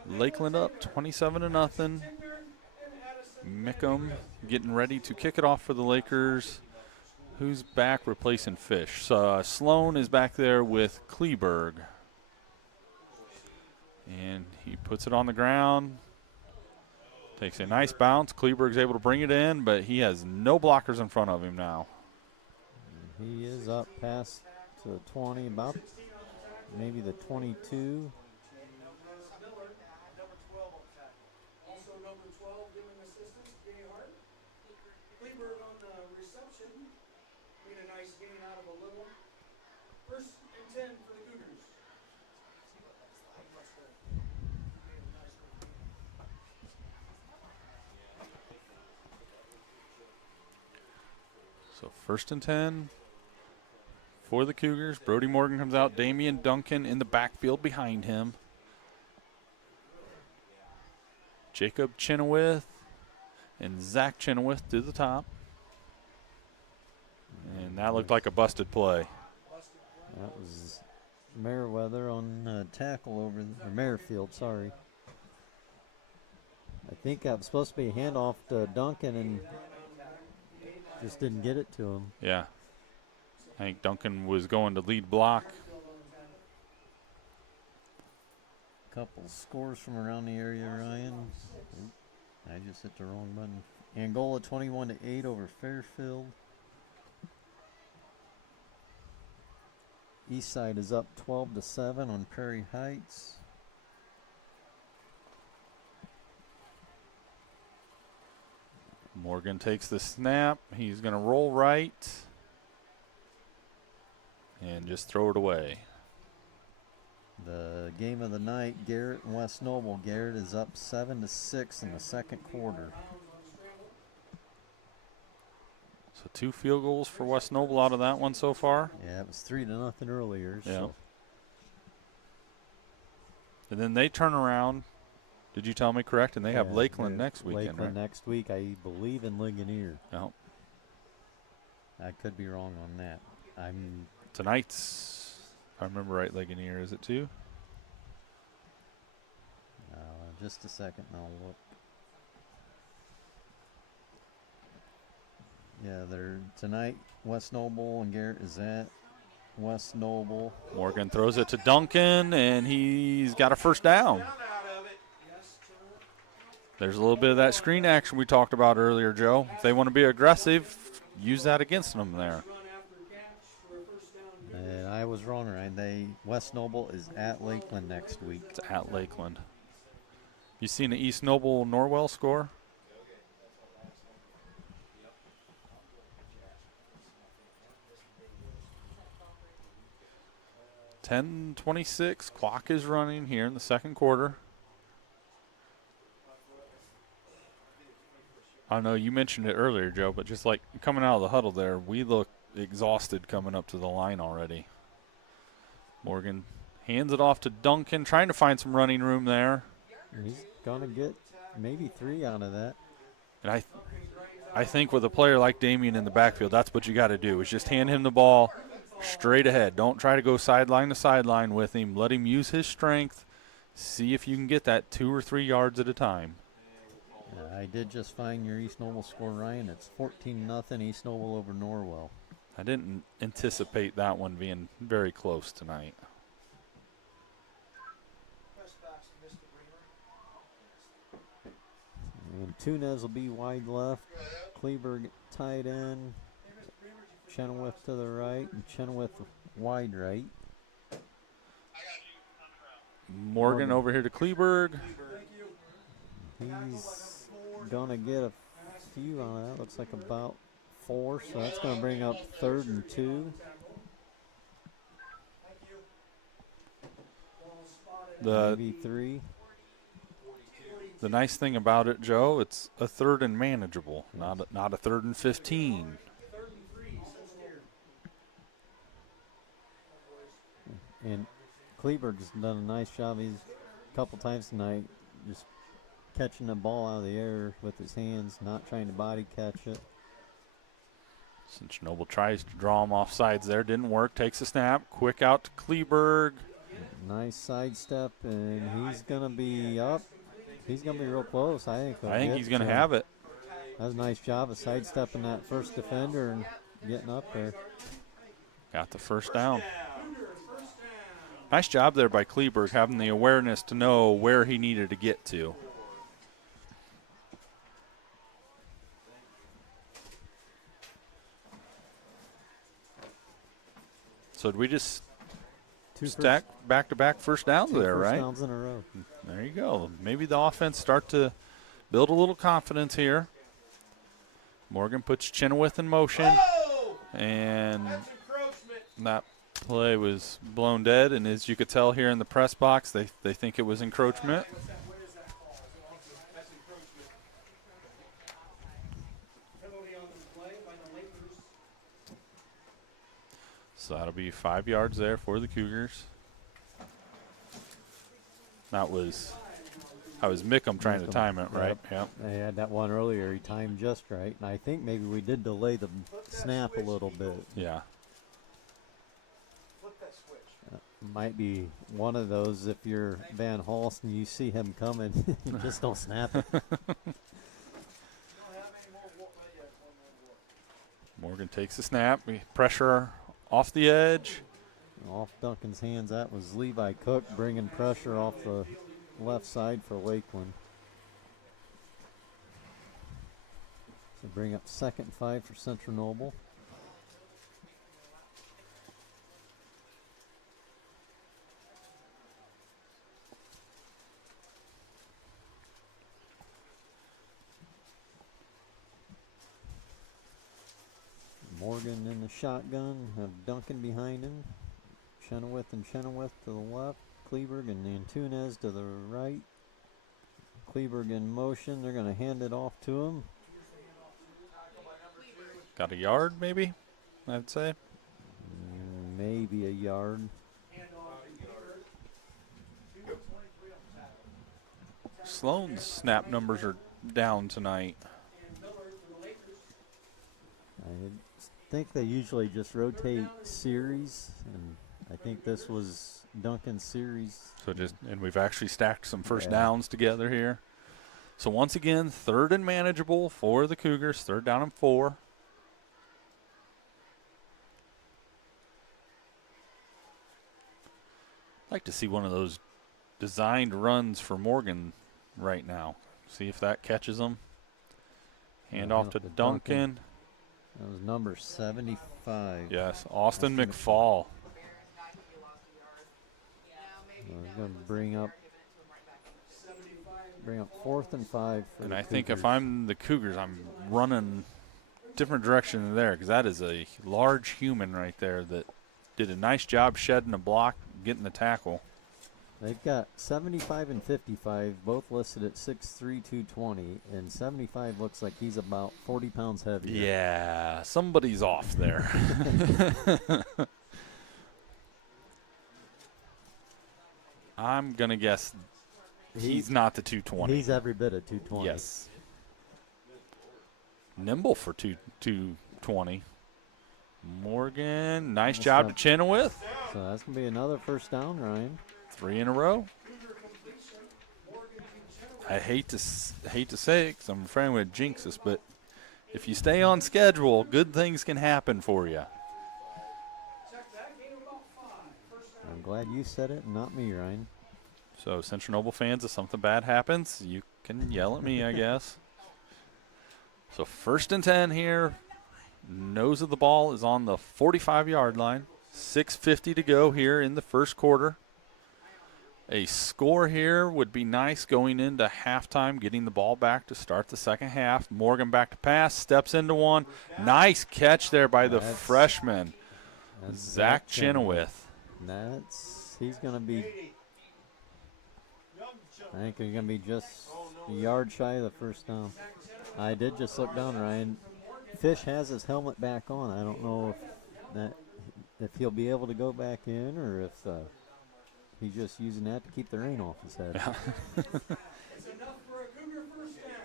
Lakeland up 27-0. Mickham getting ready to kick it off for the Lakers. Who's back replacing Fish? Sloan is back there with Kleberg. And he puts it on the ground. Takes a nice bounce. Kleberg's able to bring it in, but he has no blockers in front of him now. He is up past the 20, about maybe the 22. Also number 12 giving assistance, Jay Hart. Kleberg on the reception. Made a nice gain out of a little. 1st and 10 for the Cougars. So 1st and 10 for the Cougars. Brody Morgan comes out. Damian Duncan in the backfield behind him. Jacob Chenoweth and Zach Chenoweth to the top. And that looked like a busted play. That was Meriwether on tackle over, or Merrifield, sorry. I think that was supposed to be a handoff to Duncan and just didn't get it to him. Yeah. I think Duncan was going to lead block. Couple scores from around the area, Ryan. Oop, I just hit the wrong button. Angola 21-8 over Fairfield. Eastside is up 12-7 on Prairie Heights. Morgan takes the snap. He's going to roll right and just throw it away. The game of the night, Garrett and West Noble. Garrett is up 7-6 in the second quarter. So 2 field goals for West Noble out of that one so far. Yeah, it was 3-0 earlier. Yeah. So. And then they turn around. Did you tell me correct? And they have Yeah, Lakeland they're next weekend, Lakeland right? next week, I believe in Ligonier. No. I could be wrong on that. I'm Tonight's, if I remember right, Ligonier, is it too? just a second and I'll look. Yeah, they're tonight. West Noble and Garrett is at West Noble. Morgan throws it to Duncan, and he's got a first down. There's a little bit of that screen action we talked about earlier, Joe. If they want to be aggressive, use that against them there. And I was wrong, Ryan. West Noble is at Lakeland next week. It's at Lakeland. You seen the East Noble Norwell score? .26, clock is running here in the second quarter. I know you mentioned it earlier, Joe, but just like coming out of the huddle there, we look exhausted coming up to the line already. Morgan hands it off to Duncan, trying to find some running room there. He's going to get maybe 3 out of that. And I think with a player like Damian in the backfield, that's what you got to do, is just hand him the ball straight ahead. Don't try to go sideline to sideline with him. Let him use his strength. See if you can get that 2 or 3 yards at a time. I did just find your East Noble score, Ryan. It's 14-0 East Noble over Norwell. I didn't anticipate that one being very close tonight. And Tunez will be wide left. Kleberg tight end. Chenoweth to the right, and Chenoweth wide right. Morgan over here to Kleberg. He's going to get a few on that. Looks like about 4, so that's going to bring up 3rd and 2. Maybe 3. The nice thing about it, Joe, it's a 3rd and manageable, not a 3rd and 15. And Kleberg's done a nice job. He's a couple times tonight just catching the ball out of the air with his hands, not trying to body catch it. Since Noble tries to draw him off sides there, didn't work. Takes a snap, quick out to Kleberg. Nice sidestep, and he's gonna be up. He's gonna be real close. I think. I think he's gonna have it. That was a nice job of sidestepping that first defender and getting up there. Got the first down. Nice job there by Kleberg, having the awareness to know where he needed to get to. So did we just stack back-to-back first downs there, right? First downs in a row. There you go. Maybe the offense start to build a little confidence here. Morgan puts Chenoweth in motion, and that play was blown dead. And as you could tell here in the press box, they think it was encroachment. So that'll be 5 yards there for the Cougars. That was Mickham trying to time it, right? Yep. They had that one earlier. He timed just right. And I think maybe we did delay the snap a little bit. Yeah. Might be one of those if you're Van Halst and you see him coming, you just don't snap it. Morgan takes the snap. Pressure off the edge. Off Duncan's hands, that was Levi Cook bringing pressure off the left side for Lakeland. So bring up 2nd and 5 for Central Noble. Morgan in the shotgun, have Duncan behind him. Chenoweth and Chenoweth to the left. Kleberg and Antunes to the right. Kleberg in motion. They're going to hand it off to him. Got a yard, maybe, I'd say. Maybe a yard. Sloan's snap numbers are down tonight. I think they usually just rotate series, and I think this was Duncan's series. So and we've actually stacked some first downs together here. So once again, 3rd and manageable for the Cougars. 3rd down and 4. I'd like to see one of those designed runs for Morgan right now. See if that catches them. Hand off to Duncan. That was number 75. Yes, Austin McFall. We're going to bring up 4th and 5 for And the I think Cougars. if I'm the Cougars, I'm running different direction than there, because that is a large human right there that did a nice job shedding a block, getting the tackle. They've got 75 and 55, both listed at 6'3", 220, and 75 looks like he's about 40 pounds heavier. Yeah, somebody's off there. I'm going to guess he's not the 220. He's every bit of 220. Yes. Nimble for 220. Morgan, nice job to Chenoweth. So that's going to be another first down, Ryan. 3 in a row. I hate to say it because I'm afraid I'm going to jinx this, but if you stay on schedule, good things can happen for you. I'm glad you said it and not me, Ryan. So Central Noble fans, if something bad happens, you can yell at me, I guess. So 1st and 10 here. Nose of the ball is on the 45-yard line. 6:50 to go here in the first quarter. A score here would be nice going into halftime, getting the ball back to start the second half. Morgan back to pass, steps into one. Nice catch there by the freshman, Zach Chenoweth. He's going to be, I think he's going to be just a yard shy of the first down. I did just look down, Ryan. Fish has his helmet back on. I don't know if he'll be able to go back in or if he's just using that to keep the rain off his head.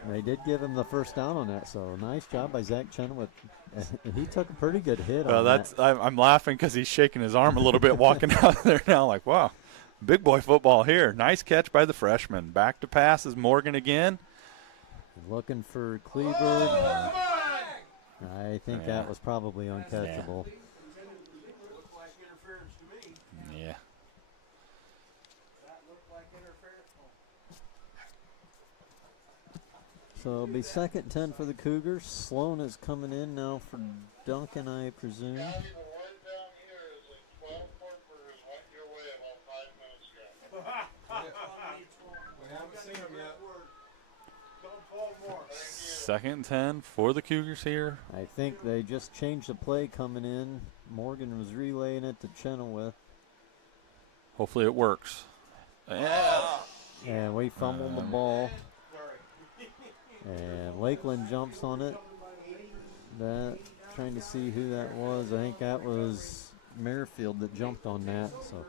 They did give him the first down on that, so nice job by Zach Chenoweth. He took a pretty good hit on that. I'm laughing because he's shaking his arm a little bit walking out there now like, wow, big boy football here. Nice catch by the freshman. Back to pass is Morgan again. Looking for Kleberg. I think that was probably uncatchable. Yeah. So it'll be 2nd and 10 for the Cougars. Sloan is coming in now for Duncan, I presume. Second and 10 for the Cougars here. I think they just changed the play coming in. Morgan was relaying it to Chenoweth. Hopefully it works. Yeah. And we fumbled the ball. And Lakeland jumps on it. Trying to see who that was. I think that was Merrifield that jumped on that. So,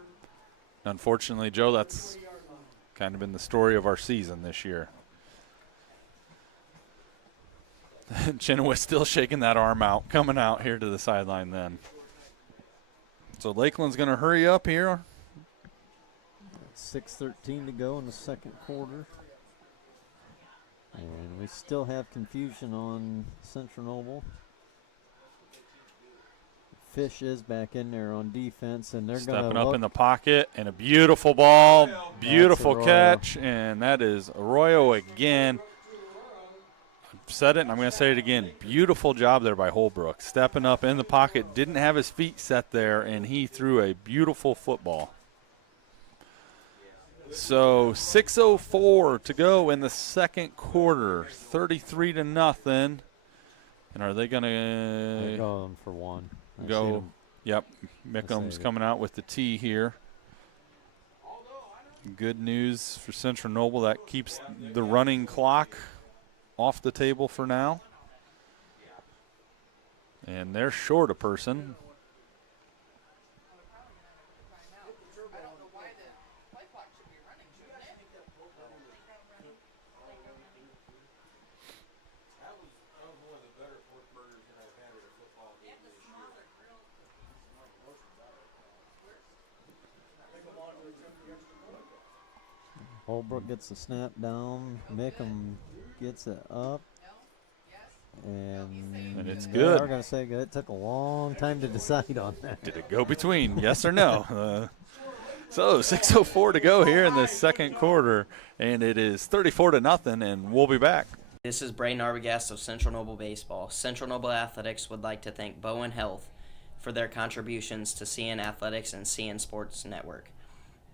Unfortunately, Joe, that's kind of been the story of our season this year. Chenoweth still shaking that arm out, coming out here to the sideline then. So Lakeland's going to hurry up here. 6:13 to go in the second quarter. And we still have confusion on Central Noble. Fish is back in there on defense, and they're going to stepping up in the pocket, and a beautiful ball, beautiful catch, and that is Arroyo again. I've said it, and I'm going to say it again. Beautiful job there by Holbrook. Stepping up in the pocket, didn't have his feet set there, and he threw a beautiful football. So 6:04 to go in the second quarter, 33-0. And are they going They're to going for one? go? Yep, Mickham's coming out with the tee here. Good news for Central Noble. That keeps the running clock off the table for now. And they're short a person. Holbrook gets the snap down. Mickham gets it up. And it's they good. are going to say good. It took a long time to decide on that. Did it go between? Yes or no? So 6:04 to go here in the second quarter, and it is 34-0, and we'll be back. This is Braden Arbogast of Central Noble Baseball. Central Noble Athletics would like to thank Bowen Health for their contributions to CN Athletics and CN Sports Network.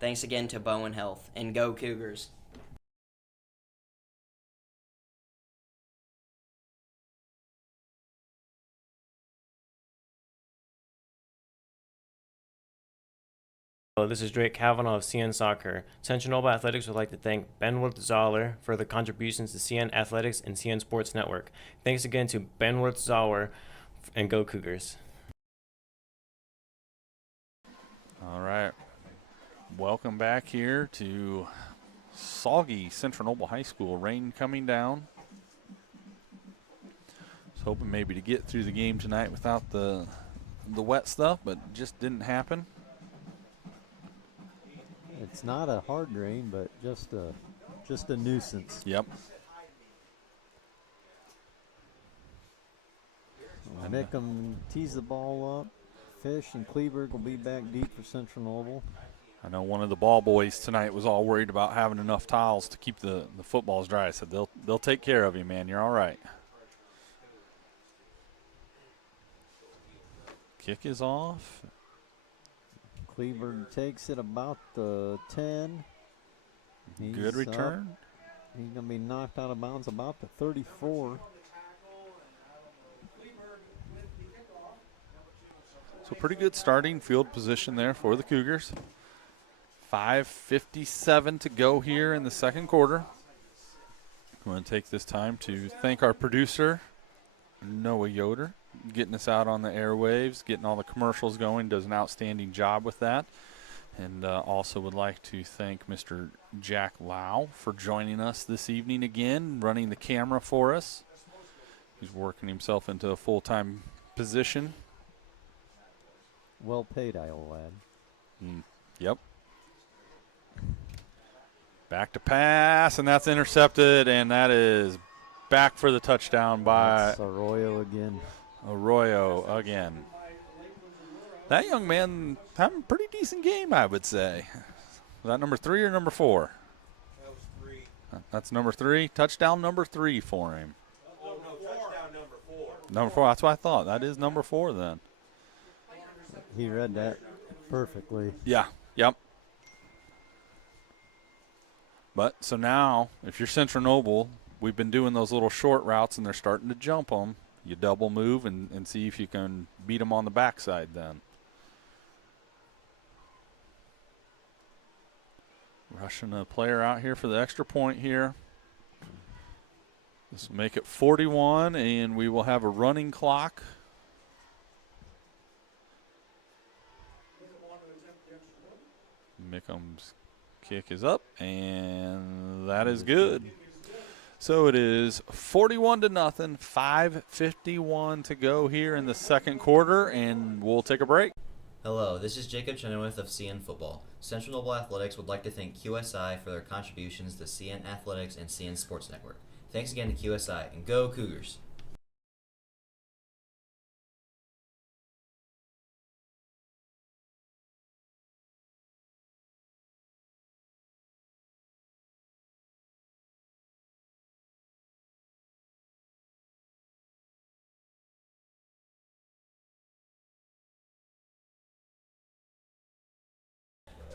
Thanks again to Bowen Health, and go Cougars. Hello, this is Drake Kavanaugh of CN Soccer. Central Noble Athletics would like to thank Burnworth Zollar for the contributions to CN Athletics and CN Sports Network. Thanks again to Burnworth Zollar, and go Cougars. All right. Welcome back here to soggy Central Noble High School. Rain coming down. Was hoping maybe to get through the game tonight without the wet stuff, but just didn't happen. It's not a hard rain, but just a nuisance. Yep. Mickham tees the ball up. Fish and Kleberg will be back deep for Central Noble. I know one of the ball boys tonight was all worried about having enough towels to keep the footballs dry. I said they'll take care of you, man. You're all right. Kick is off. Kleberg takes it about the 10. Good return. He's going to be knocked out of bounds about the 34. So pretty good starting field position there for the Cougars. 5:57 to go here in the second quarter. I'm going to take this time to thank our producer, Noah Yoder, getting us out on the airwaves, getting all the commercials going, does an outstanding job with that. And also would like to thank Mr. Jack Lough for joining us this evening again, running the camera for us. He's working himself into a full-time position. Well paid, I'll add. Yep. Back to pass, and that's intercepted, and that is back for the touchdown by That's Arroyo again. Arroyo again. That young man having a pretty decent game, I would say. Was that number 3 or number 4? That was 3. That's number 3. Touchdown number 3 for him. Oh, no, touchdown number 4. Number 4, that's what I thought. That is number 4 then. He read that perfectly. Yeah, yep. But so now, if you're Central Noble, we've been doing those little short routes and they're starting to jump them. You double move and see if you can beat them on the backside then. Rushing a player out here for the extra point here. This will make it 41, and we will have a running clock. Mickham's kick is up, and that is good. So it is 41-0, 5:51 to go here in the second quarter, and we'll take a break. Hello, this is Jacob Chenoweth of CN Football. Central Noble Athletics would like to thank QSI for their contributions to CN Athletics and CN Sports Network. Thanks again to QSI, and go Cougars!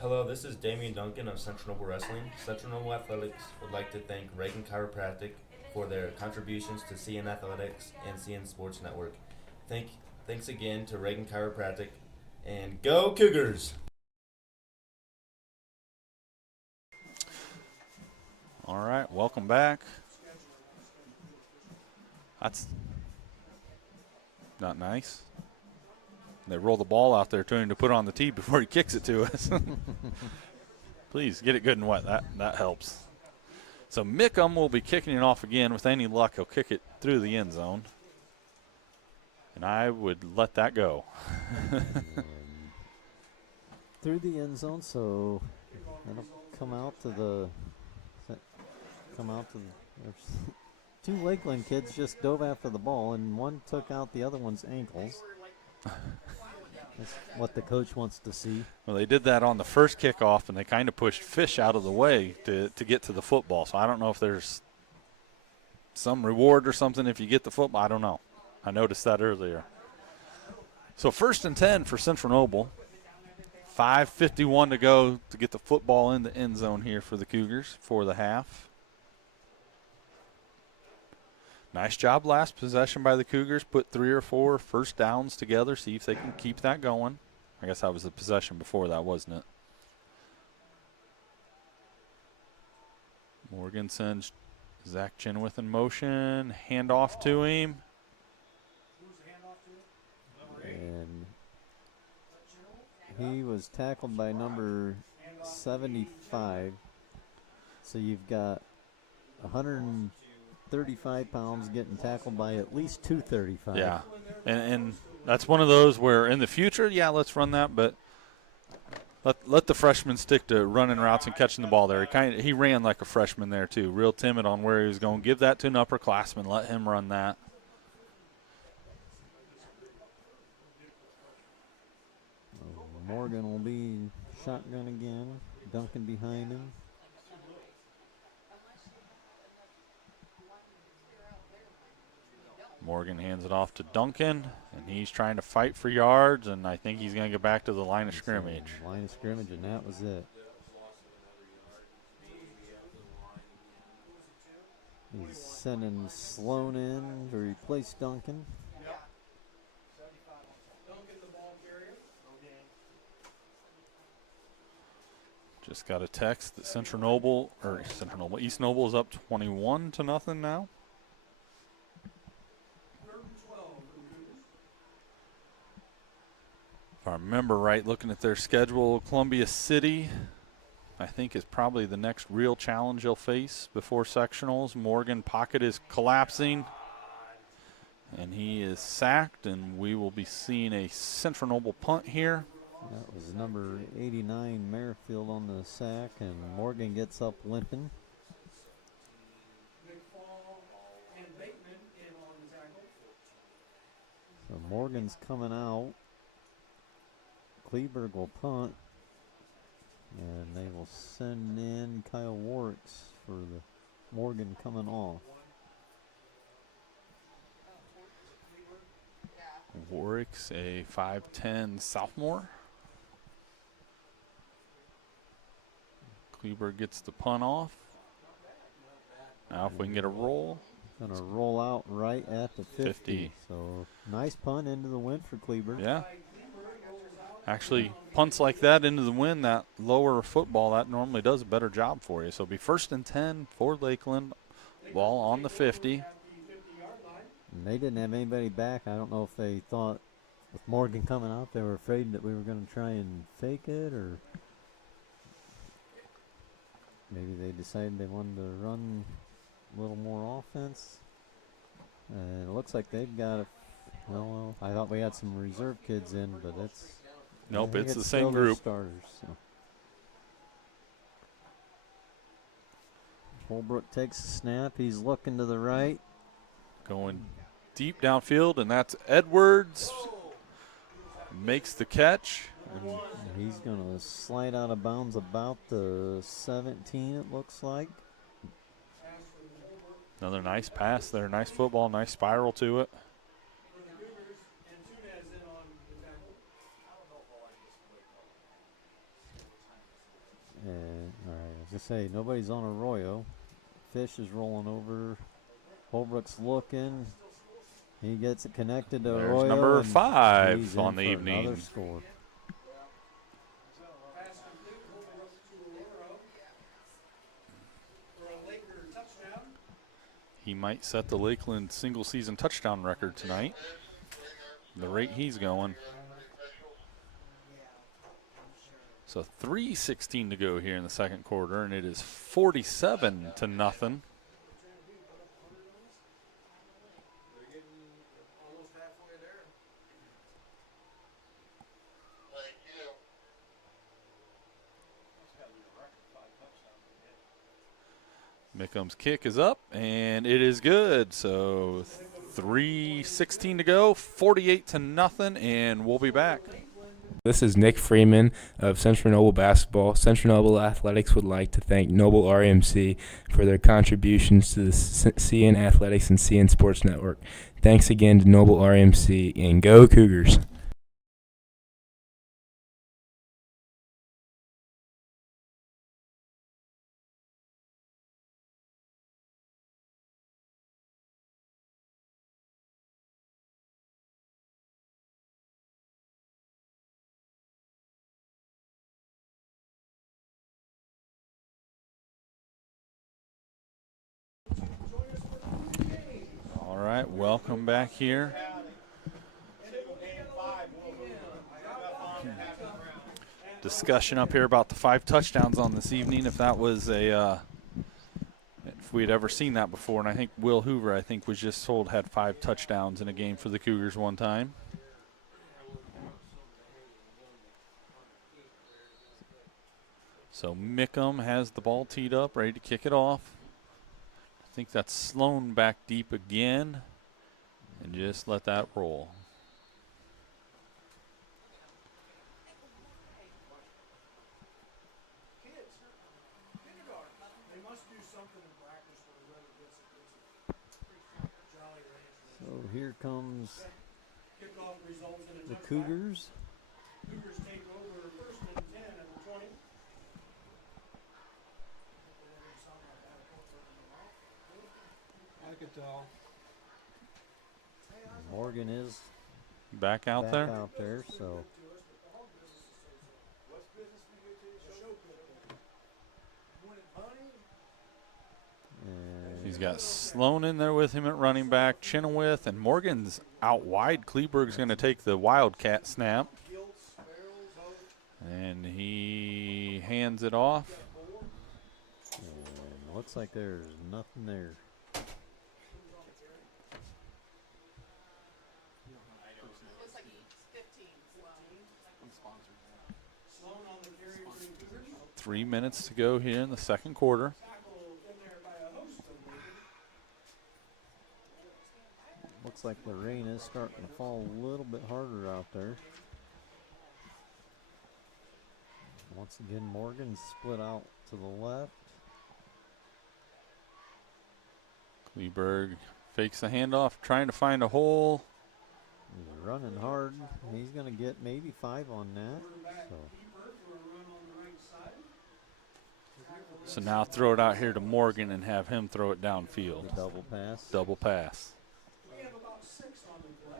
Hello, this is Damian Duncan of Central Noble Wrestling. Central Noble Athletics would like to thank Ragan Chiropractic for their contributions to CN Athletics and CN Sports Network. Thanks again to Ragan Chiropractic, and go Cougars! All right, welcome back. That's not nice. They roll the ball out there to him to put on the tee before he kicks it to us. Please get it good and wet. That helps. So Mickham will be kicking it off again. With any luck, he'll kick it through the end zone. And I would let that go. Through the end zone, so that'll come out to the. There's 2 Lakeland kids just dove after the ball, and one took out the other one's ankles. That's what the coach wants to see. Well, they did that on the first kickoff, and they kind of pushed Fish out of the way to get to the football. So I don't know if there's some reward or something if you get the football. I don't know. I noticed that earlier. So 1st and 10 for Central Noble. 5:51 to go to get the football in the end zone here for the Cougars for the half. Nice job last possession by the Cougars. Put 3 or 4 first downs together. See if they can keep that going. I guess that was the possession before that, wasn't it? Morgan sends Zach Chenoweth in motion. Hand off to him. And he was tackled by number 75. So you've got 135 pounds getting tackled by at least 235. Yeah, and that's one of those where in the future, yeah, let's run that, but let the freshman stick to running routes and catching the ball there. He ran like a freshman there too, real timid on where he was going. Give that to an upperclassman, let him run that. Morgan will be shotgun again, Duncan behind him. Morgan hands it off to Duncan, and he's trying to fight for yards, and I think he's going to get back to the line of scrimmage. Line of scrimmage, and that was it. He's sending Sloan in to replace Duncan. Just got a text that East Noble is up 21-0 now. If I remember right, looking at their schedule, Columbia City, I think, is probably the next real challenge they'll face before sectionals. Morgan pocket is collapsing, and he is sacked, and we will be seeing a Central Noble punt here. That was number 89, Merrifield, on the sack, and Morgan gets up limping. So Morgan's coming out. Kleberg will punt, and they will send in Kyle Warwicks for the Morgan coming off. Warwick's a 5'10 sophomore. Kleber gets the punt off. Now if we can get a roll. Going to roll out right at the 50. So nice punt into the wind for Kleber. Yeah. Actually, punts like that into the wind, that lower football, that normally does a better job for you. So it'll be 1st and 10 for Lakeland. Ball on the 50. And they didn't have anybody back. I don't know if they thought with Morgan coming out, they were afraid that we were going to try and fake it, or maybe they decided they wanted to run a little more offense. And it looks like they've got well, I thought we had some reserve kids in, but it's nope, it's the still same their group. Starters. So. Holbrook takes a snap. He's looking to the right. Going deep downfield, and that's Edwards. Makes the catch. And he's going to slide out of bounds about the 17, it looks like. Another nice pass there. Nice football, nice spiral to it. And, all right, I was going to say, nobody's on Arroyo. Fish is rolling over. Holbrook's looking. He gets it connected to There's Arroyo. number and 5 he's on in the for evening. another score. He might set the Lakeland single season touchdown record tonight. The rate he's going. So 3:16 to go here in the second quarter, and it is 47-0. Mickham's kick is up, and it is good. So 3:16 to go, 48-0, and we'll be back. This is Nick Freeman of Central Noble Basketball. Central Noble Athletics would like to thank Noble REMC for their contributions to the CN Athletics and CN Sports Network. Thanks again to Noble REMC, and go Cougars. All right, welcome back here. Discussion up here about the 5 touchdowns on this evening. If that was if we'd ever seen that before, and I think Will Hoover, I think, was just told had 5 touchdowns in a game for the Cougars one time. So Mickham has the ball teed up, ready to kick it off. I think that's Sloan back deep again, and just let that roll. So here comes the Cougars. Cougars take over 1st and 10 at the 20. I could tell. Morgan is Back out back there. out there, so and He's got Sloan in there with him at running back, Chenoweth, and Morgan's out wide. Kleberg's going to take the Wildcat snap. And he hands it off. And looks like there's nothing there. Looks like 15. Sloan on the carry for the Cougars. 3 minutes to go here in the second quarter. Tackle in there by a host of them. Looks like the rain is starting to fall a little bit harder out there. Once again, Morgan split out to the left. Kleberg fakes the handoff, trying to find a hole. He's running hard. He's going to get maybe 5 on that. So now throw it out here to Morgan and have him throw it downfield. The double pass. Double pass. We have about 6 on the play.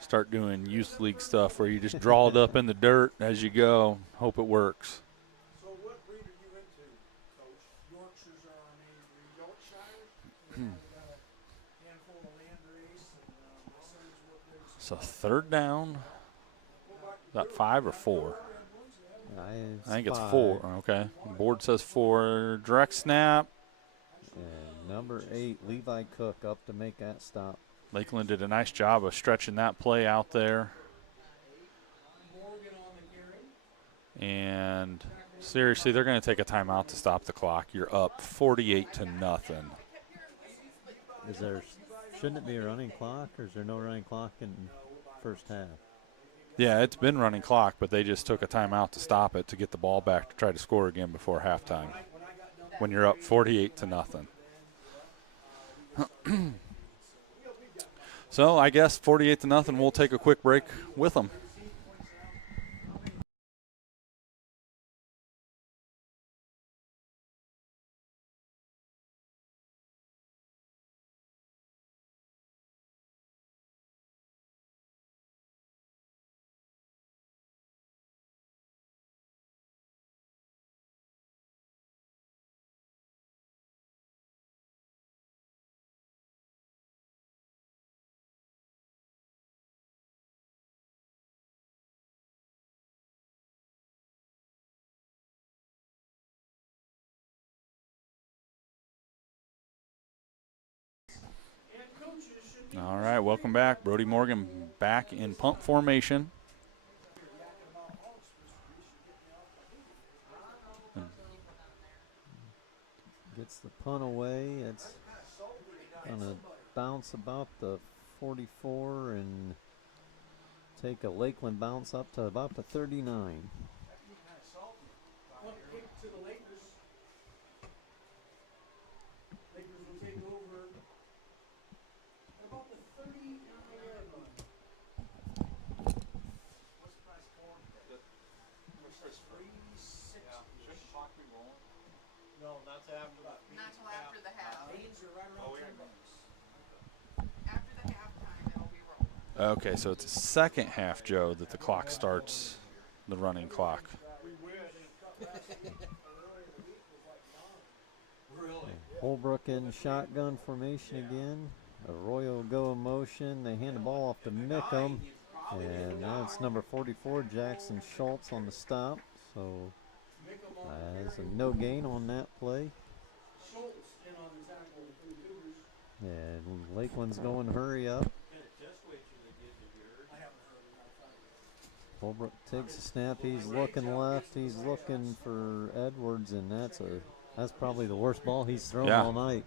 Start doing youth league stuff where you just draw it up in the dirt as you go. Hope it works. So what breed are you into, Coach? Yorkshires are our main breed. Yorkshire? We got a handful of Landrace and my sons work there. So third down. About 5 or 4? I think it's 4. Okay. Board says 4. Direct snap. And number 8, Levi Cook, up to make that stop. Lakeland did a nice job of stretching that play out there. Morgan on the carry. And seriously, they're going to take a timeout to stop the clock. You're up 48-0. Shouldn't it be a running clock, or is there no running clock in first half? Yeah, it's been running clock, but they just took a timeout to stop it to get the ball back to try to score again before halftime. When you're up 48-0. So I guess 48-0. We'll take a quick break with them. All right, welcome back. Brody Morgan back in punt formation. Gets the punt away. It's going to bounce about the 44 and take a Lakeland bounce up to about the 39. Punt kick to the Lakers. Lakers will take over at about the 39-yard line. What's the price for it? 36. No, not till after that. Not till after the half. Gains are right around $10. After the halftime, it'll be rolling. Okay, so it's the second half, Joe, that the clock starts, the running clock. Holbrook in shotgun formation again. Arroyo go in motion. They hand the ball off to Mickham. And that's number 44, Jackson Schultz, on the stop. So that's a no gain on that play. Schultz in on the tackle for the Cougars. And Lakeland's going hurry up. Holbrook takes a snap. He's looking left. He's looking for Edwards, and that's probably the worst ball he's thrown all night.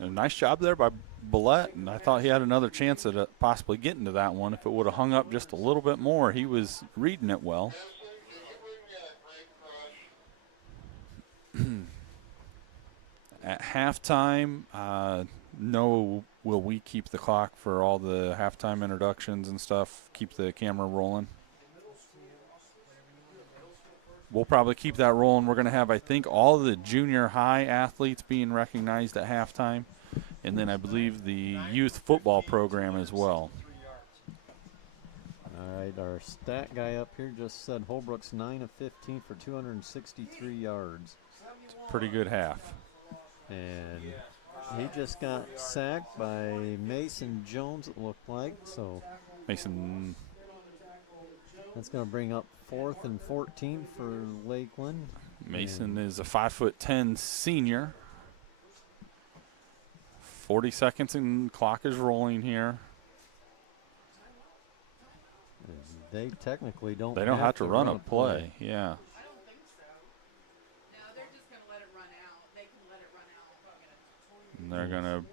And a nice job there by Billette, and I thought he had another chance at possibly getting to that one. If it would have hung up just a little bit more, he was reading it well. At halftime, no, will we keep the clock for all the halftime introductions and stuff, keep the camera rolling? We'll probably keep that rolling. We're going to have, I think, all the junior high athletes being recognized at halftime, and then I believe the youth football program as well. All right, our stat guy up here just said Holbrook's 9 of 15 for 263 yards. It's a pretty good half. And he just got sacked by Mason Jones, it looked like. So Mason That's going to bring up 4th and 14 for Lakeland. Mason is a 5'10" senior. 40 seconds and clock is rolling here. They technically don't. They don't have to run a play. Yeah. I don't think so. No, they're just going to let it run out. They can let it run out. And they're going to.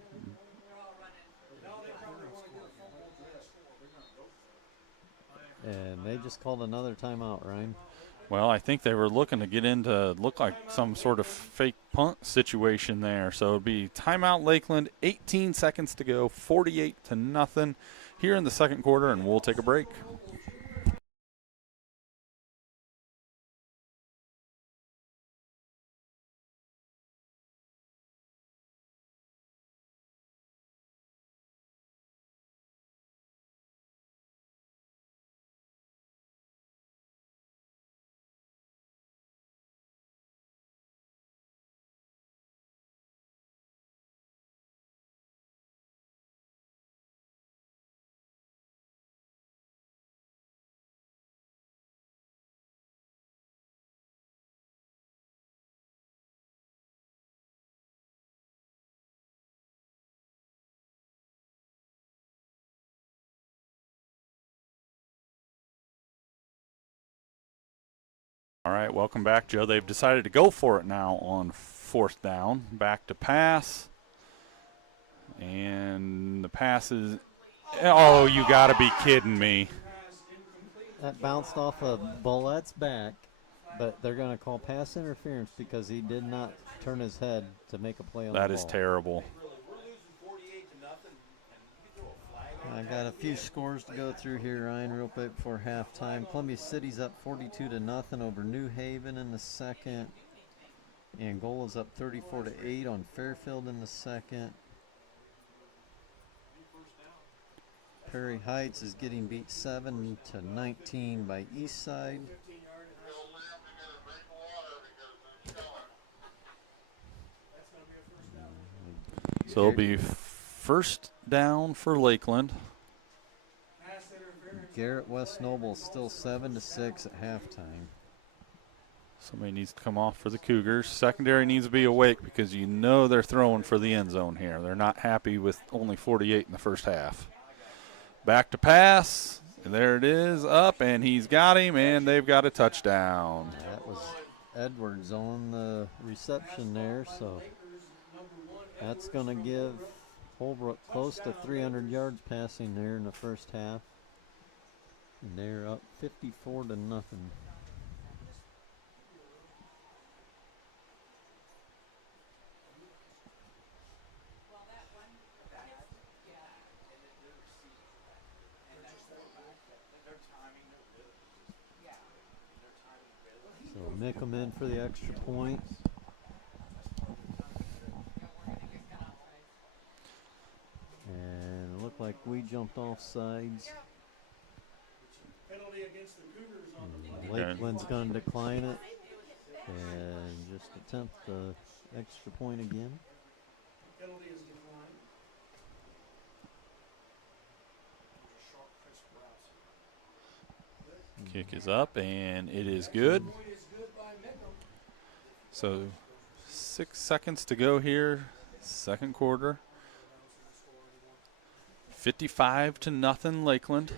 And they just called another timeout, Ryan. Well, I think they were looking to get into look like some sort of fake punt situation there. So it'd be timeout Lakeland, 18 seconds to go, 48-0 here in the second quarter, and we'll take a break. All right, welcome back, Joe. They've decided to go for it now on 4th down. Back to pass. And the pass is, oh, you got to be kidding me. That bounced off of Bullett's back, but they're going to call pass interference because he did not turn his head to make a play on the ball. That is terrible. I got a few scores to go through here, Ryan, real quick before halftime. Columbia City's up 42-0 over New Haven in the second. Angola's up 34-8 on Fairfield in the second. Perry Heights is getting beat 7-19 by Eastside. So it'll be first down for Lakeland. Garrett West Noble still 7-6 at halftime. Somebody needs to come off for the Cougars. Secondary needs to be awake because you know they're throwing for the end zone here. They're not happy with only 48 in the first half. Back to pass. And there it is, up, and he's got him, and they've got a touchdown. That was Edwards on the reception there, so that's going to give Holbrook close to 300 yards passing there in the first half. And they're up 54-0. So Mickham in for the extra point. And it looked like we jumped off sides. Penalty against the Cougars on the play. Lakeland's going to decline it and just attempt the extra point again. Penalty is declined. Kick is up, and it is good. So 6 seconds to go here, second quarter. 55-0 Lakeland.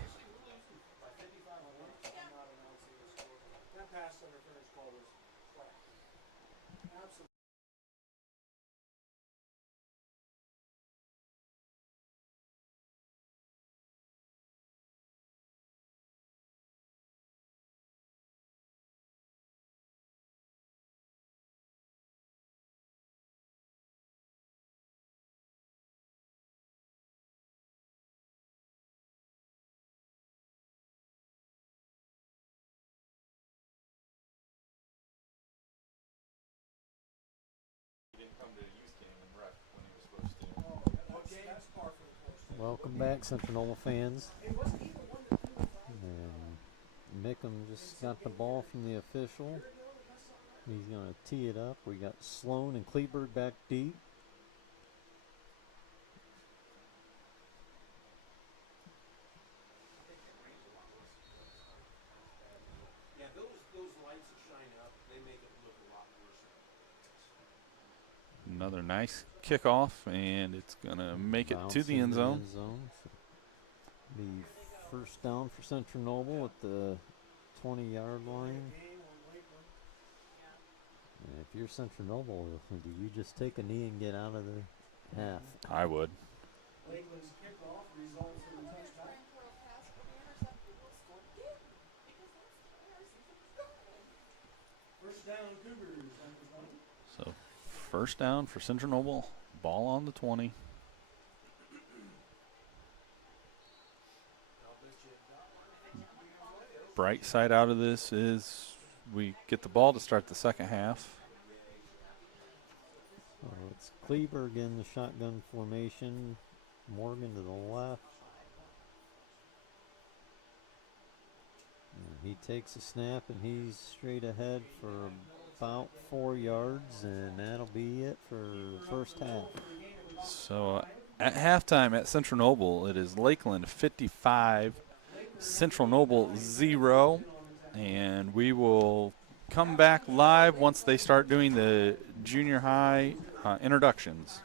Welcome back, Central Noble fans. And Mickham just got the ball from the official. He's going to tee it up. We got Sloan and Kleberg back deep. Another nice kickoff, and it's going to make it Bounce to the into end zone. Be first down for Central Noble at the 20-yard line. And if you're Central Noble, do you just take a knee and get out of the half? I would. Lakeland's kickoff results in a touchback. First down, Cougars on the 20. So first down for Central Noble. Ball on the 20. Bright side out of this is we get the ball to start the second half. It's Kleberg in the shotgun formation. Morgan to the left. And he takes a snap and he's straight ahead for about 4 yards, and that'll be it for the first half. So at halftime at Central Noble, it is Lakeland 55, Central Noble 0, and we will come back live once they start doing the junior high introductions.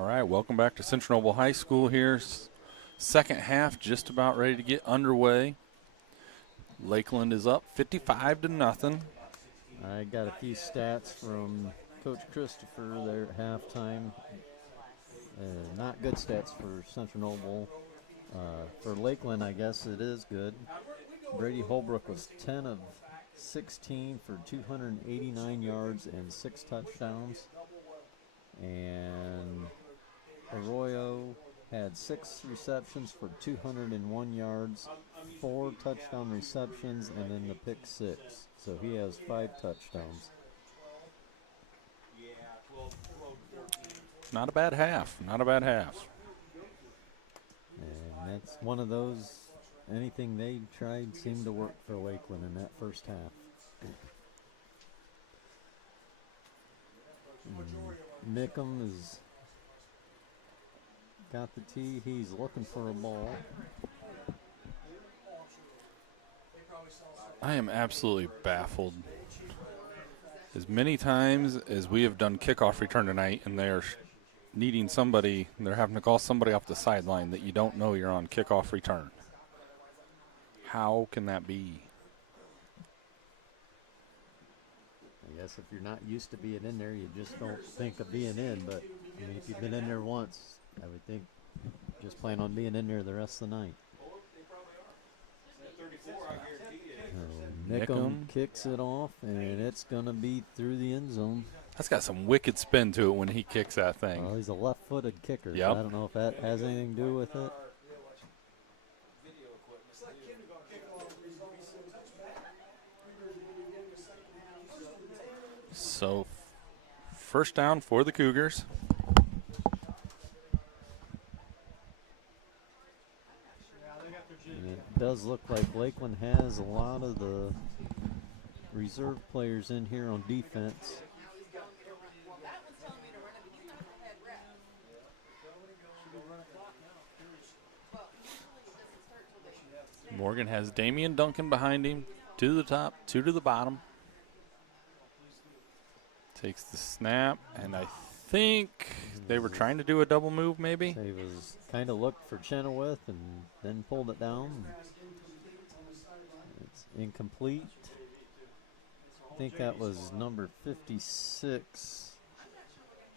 All right, welcome back to Central Noble High School here. Second half just about ready to get underway. Lakeland is up 55-0. I got a few stats from Coach Christopher there at halftime. Not good stats for Central Noble. For Lakeland, I guess it is good. Brady Holbrook was 10 of 16 for 289 yards and 6 touchdowns. And Arroyo had 6 receptions for 201 yards, 4 touchdown receptions, and then the pick 6. So he has 5 touchdowns. Not a bad half. Not a bad half. And that's one of those, anything they tried seemed to work for Lakeland in that first half. Nickham has got the tee. He's looking for a ball. I am absolutely baffled. As many times as we have done kickoff return tonight, and they are needing somebody, they're having to call somebody off the sideline that you don't know you're on kickoff return. How can that be? I guess if you're not used to being in there, you just don't think of being in. But I mean, if you've been in there once, I would think just plan on being in there the rest of the night. Nickham kicks it off, and it's going to be through the end zone. That's got some wicked spin to it when he kicks that thing. Well, he's a left-footed kicker. Yep. So I don't know if that has anything to do with it. So, first down for the Cougars. And it does look like Lakeland has a lot of the reserve players in here on defense. Morgan has Damian Duncan behind him. 2 to the top, 2 to the bottom. Takes the snap, and I think they were trying to do a double move maybe. He was kind of looked for Chenoweth and then pulled it down. It's incomplete. I think that was number 56,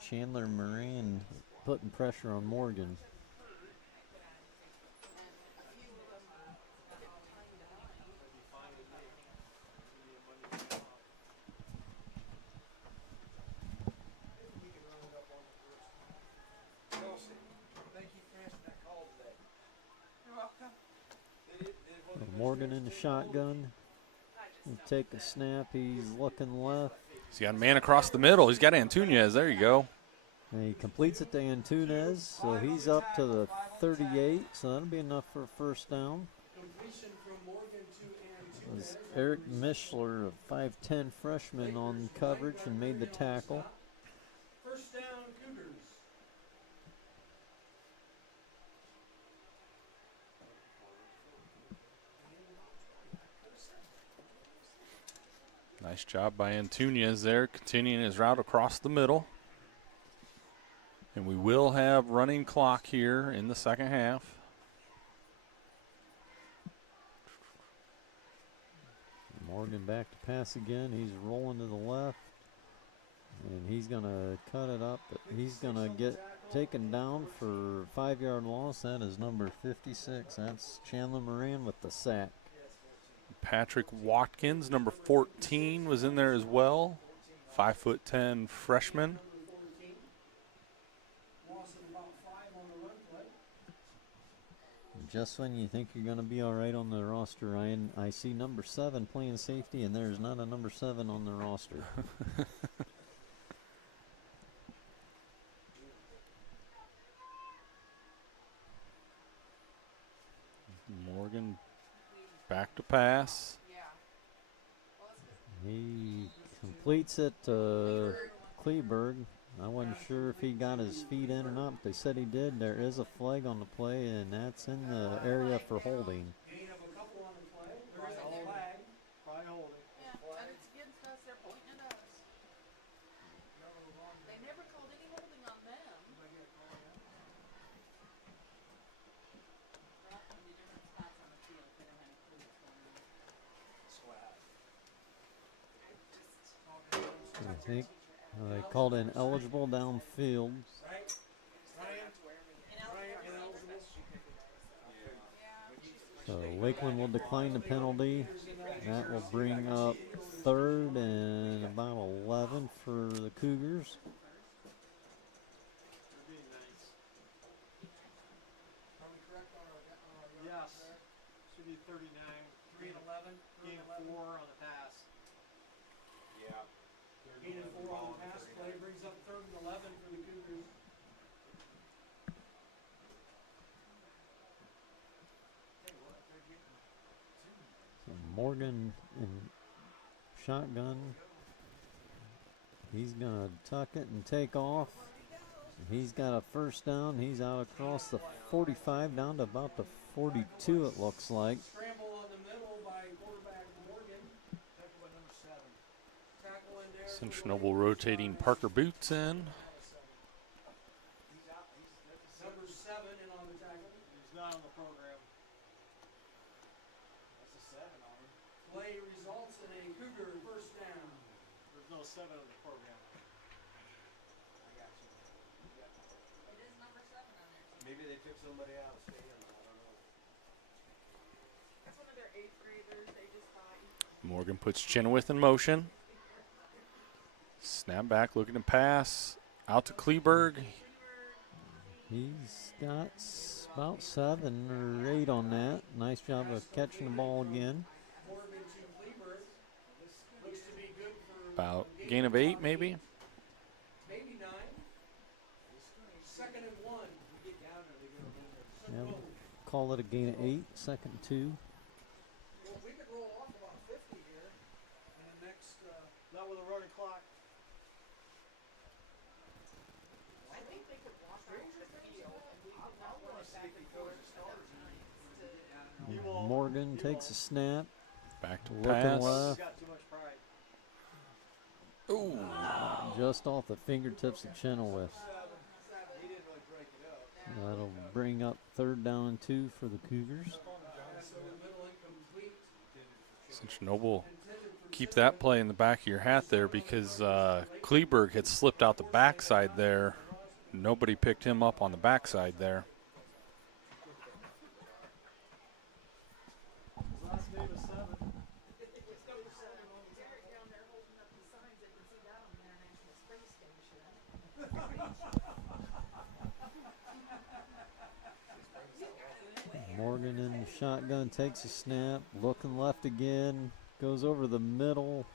Chandler Moran, putting pressure on Morgan. Morgan in the shotgun. He'll take a snap. He's looking left. He's got a man across the middle. He's got Antunez. There you go. And he completes it to Antunez. So he's up to the 38. So that'll be enough for a first down. It was Eric Mischler, a 5'10 freshman, on coverage and made the tackle. First down, Cougars. Nice job by Antunez there, continuing his route across the middle. And we will have running clock here in the second half. Morgan back to pass again. He's rolling to the left. And he's going to cut it up. But he's going to get taken down for 5-yard loss. That is number 56. That's Chandler Moran with the sack. Patrick Watkins, number 14, was in there as well. 5'10" freshman. Just when you think you're going to be all right on the roster, Ryan, I see number 7 playing safety, and there's not a number 7 on the roster. Morgan back to pass. He completes it to Kleberg. I wasn't sure if he got his feet in or not, but they said he did. There is a flag on the play, and that's in the area for holding. I think they called in eligible downfield. So Lakeland will decline the penalty. That will bring up 3rd and about 11 for the Cougars. Yes. Should be 39. 3 and 11. Gain of 4 on the pass. Yeah. Gain of 4 on the pass play brings up 3rd and 11 for the Cougars. So Morgan in shotgun. He's going to tuck it and take off. He's got a first down. He's out across the 45 down to about the 42, it looks like. Scramble on the middle by quarterback Morgan. Tackle by number 7. Tackle in there. Central Noble rotating Parker Boots in. Number 7 in on the tackle. He's not on the program. That's a 7 on him. Play results in a Cougar first down. There's no 7 on the program. I got you. It is number 7 on there. Maybe they took somebody out of state or not, I don't know. That's one of their 8th graders. They just thought. Morgan puts Chenoweth in motion. Snap back, looking to pass. Out to Kleberg. He's got about 7 or 8 on that. Nice job of catching the ball again. Morgan to Kleberg. This looks to be good for About gain of 8, maybe. maybe 9. 2nd and 1. We get down there, they go Yeah, call it a gain of 8, 2nd and 2. Well, we could roll off about 50 here in the next, not with a running clock. I think they could walk off the field and we could not run it back and forth enough times to. Morgan takes a snap. Back to Looking pass. left. Got too much pride. Ooh. Just off the fingertips of Chenoweth. He didn't really break it up. That'll bring up 3rd down and 2 for the Cougars. Pass over the middle, incomplete. Central Noble, keep that play in the back of your hat there because Kleberg had slipped out the backside there. Nobody picked him up on the backside there. Last name is 7. Down there holding up the signs, they can see that on the International Space Station. Morgan in the shotgun takes a snap. Looking left again. Goes over the middle.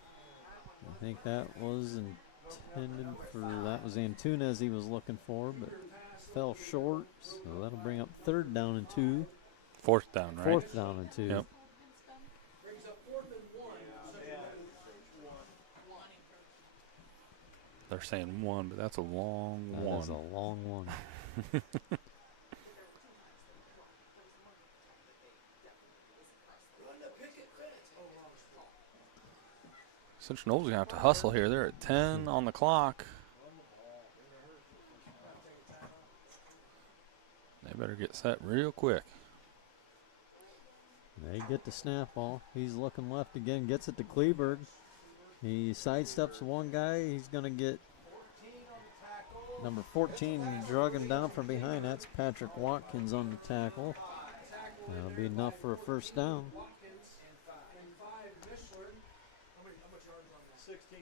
I think that was intended for, that was Antunes he was looking for, but fell short. So that'll bring up 3rd down and 2. 4th down, right? 4th down and 2. Yep. Brings up 4th and 1. They're saying 1, but that's a long That one. is a long one. Central Noble's going to have to hustle here. They're at 10 on the clock. They better get set real quick. They get the snap ball. He's looking left again, gets it to Kleberg. He sidesteps one guy. He's going to get number 14 drug him down from behind. That's Patrick Watkins on the tackle. That'll be enough for a first down. Watkins and 5 Mishler. How much yards on that? 16.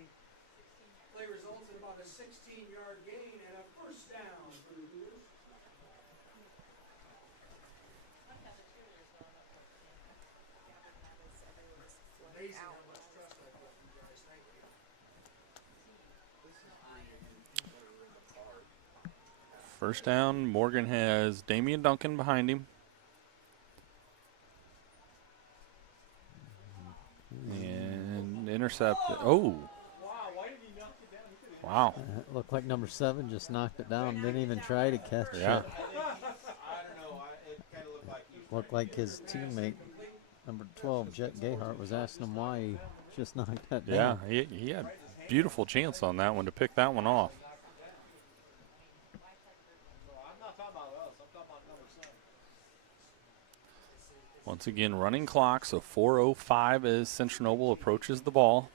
Play results in about a 16-yard gain and a first down for the Cougars. Amazing how much trust I put in you guys. Thank you. First down, Morgan has Damian Duncan behind him. And intercepted. Oh, Wow, why did he knock it down? He could've wow. Looked like number 7 just knocked it down. Didn't even try to catch Yeah. it. I don't know. It kind of looked like he was Looked like his teammate, number 12, Jet Gayhart, was asking him why he just knocked that Yeah, down. he had beautiful chance on that one to pick that one off. I'm not talking about us. I'm talking about number 7. Once again, running clock, so 4:05 as Central Noble approaches the ball.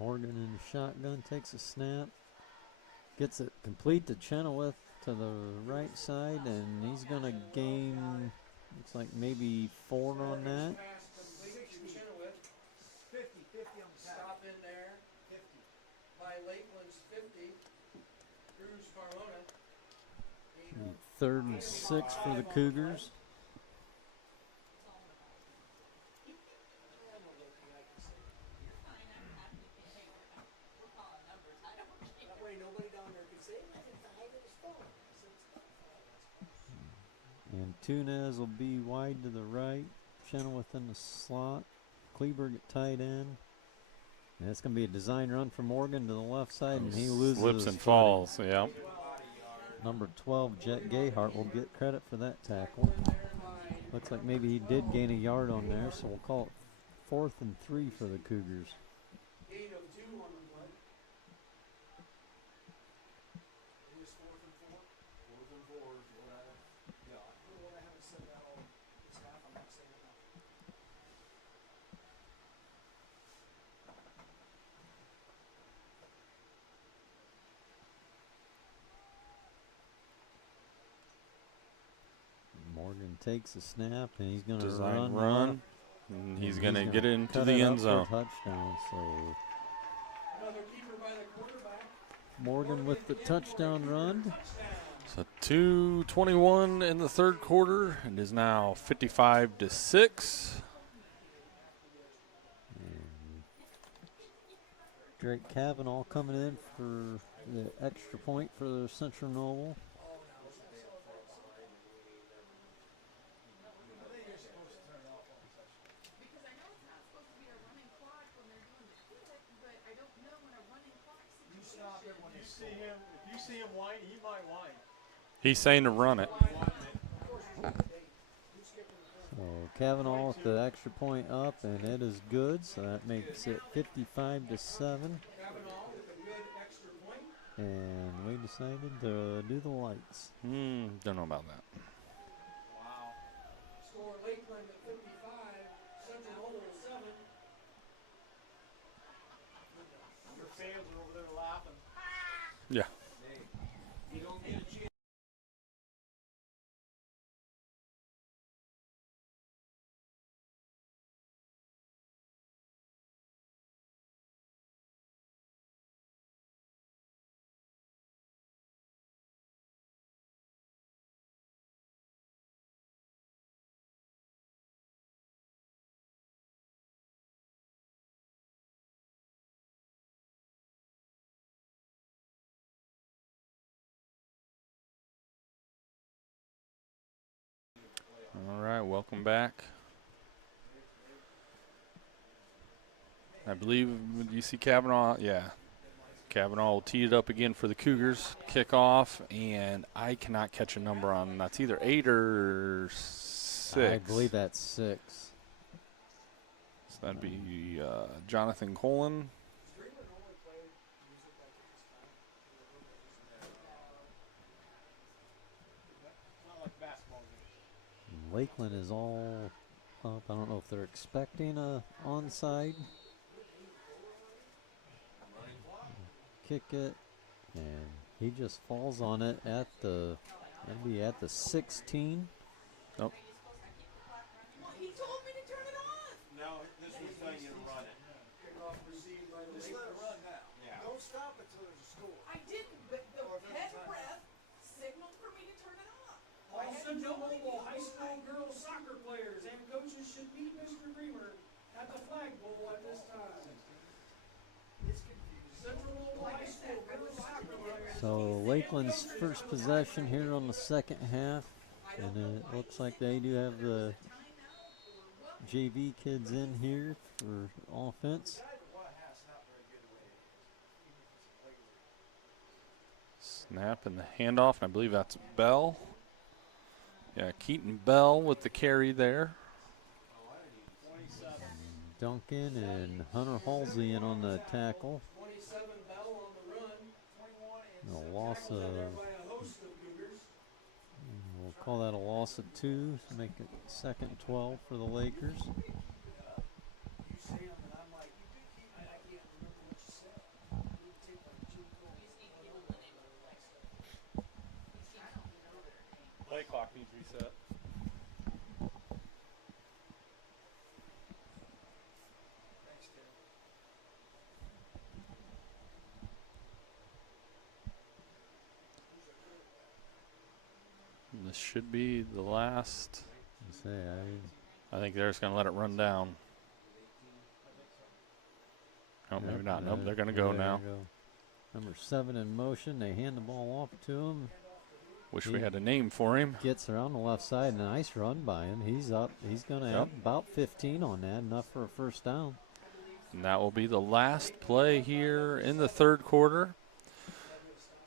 Morgan in the shotgun takes a snap. Gets it complete to Chenoweth to the right side, and he's going to gain, looks like maybe 4 on that. Stop in there. 50. By Lakeland's 50. Cruz Carmona. 3rd and 6 for the Cougars. That way nobody down there can say, And Tunez will be wide to the right. Chenoweth in the slot. Kleberg at tight end. And it's going to be a design run for Morgan to the left side, and he loses Slips his and footing. falls. Yeah. Number 12, Jet Gayhart, will get credit for that tackle. Looks like maybe he did gain a yard on there, so we'll call it 4th and 3 for the Cougars. Gain of 2 on the play. It is 4th and 4. 4th and 4 is what I haven't said that all this half. I'm not saying it now. Morgan takes a snap, and he's going to Design run. run. And he's going to gonna get into cut the it end up for zone. a touchdown. So Another keeper by the quarterback. Morgan with the touchdown run. So 2:21 in the third quarter. It is now 55-6. And Drake Kavanaugh coming in for the extra point for the Central Noble. Because I know it's not supposed to be a running clock when they're doing the kick, but I don't know when a running clock situation. If you see him whine, he might whine. He's saying to run it. So Kavanaugh with the extra point up, and it is good. So that makes it 55-7. And we decided to do the lights. Don't know about that. Score Lakeland at 55. Central Noble 7. Your fans are over there laughing. Yeah. You don't get a chance. All right, welcome back. I believe, do you see Kavanaugh? Yeah. Kavanaugh will tee it up again for the Cougars. Kickoff, and I cannot catch a number on. That's either 8 or 6. I believe that's 6. So that'd be Jonathan Colin. Lakeland is all up. I don't know if they're expecting a onside. Kick it, and he just falls on it at the, that'd be at the 16. Nope. He told me to turn it off. No, this was telling you to run it. Kickoff received by the Just let it run now. Yeah. Don't stop until there's a score. I didn't, but the head ref signaled for me to turn it off. All Central Noble High School girls soccer players and coaches should meet Mr. Bremer at the flagpole at this time. Central Noble High School girls soccer players. So Lakeland's first possession here on the second half, and it looks like they do have the JV kids in here for offense. Snap and the handoff, and I believe that's Bell. Yeah, Keaton Bell with the carry there. Duncan and Hunter Halsey in on the tackle. 27 Bell on the run. A loss of, By a host of Cougars. we'll call that a loss of 2, to make it second and 12 for the Lakers. You say them and I'm like, I can't remember what you clock needs reset. This should be the last. I think they're just going to let it run down. Oh, maybe not. Nope, they're going to go now. Number 7 in motion. They hand the ball off to him. Wish we had a name for him. Gets around the left side. Nice run by him. He's up. He's going to have about 15 on that. Enough for a first down. And that will be the last play here in the third quarter.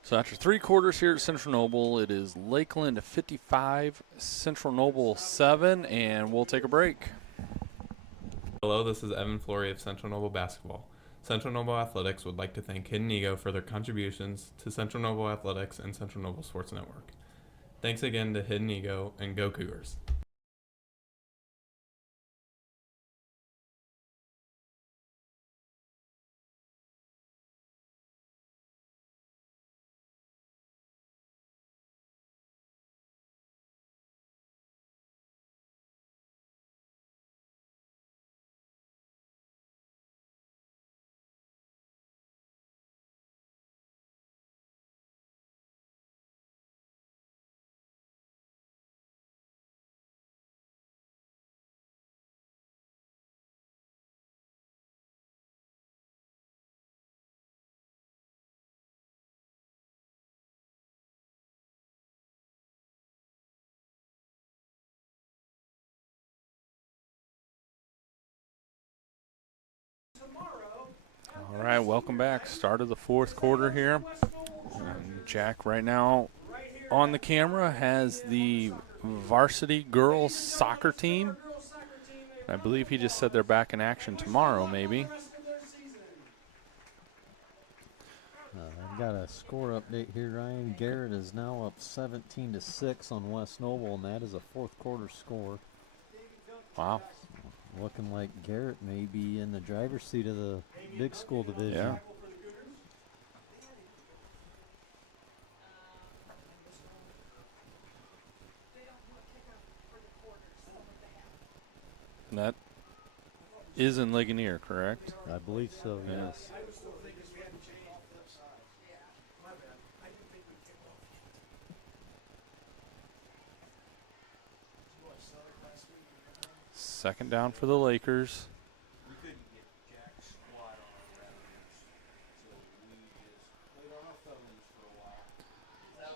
So after 3 quarters here at Central Noble, it is Lakeland 55, Central Noble 7, and we'll take a break. Hello, this is Evan Flory of Central Noble Basketball. Central Noble Athletics would like to thank Hidden Ego for their contributions to Central Noble Athletics and Central Noble Sports Network. Thanks again to Hidden Ego, and go Cougars. All right, welcome back. Start of the fourth quarter here. And Jack right now on the camera has the varsity girls soccer team. I believe he just said they're back in action tomorrow, maybe. I've got a score update here, Ryan. Garrett is now up 17-6 on West Noble, and that is a fourth quarter score. Wow. Looking like Garrett may be in the driver's seat of the big school division. Yeah. And that is in Ligonier, correct? I believe so, yes. Second down for the Lakers.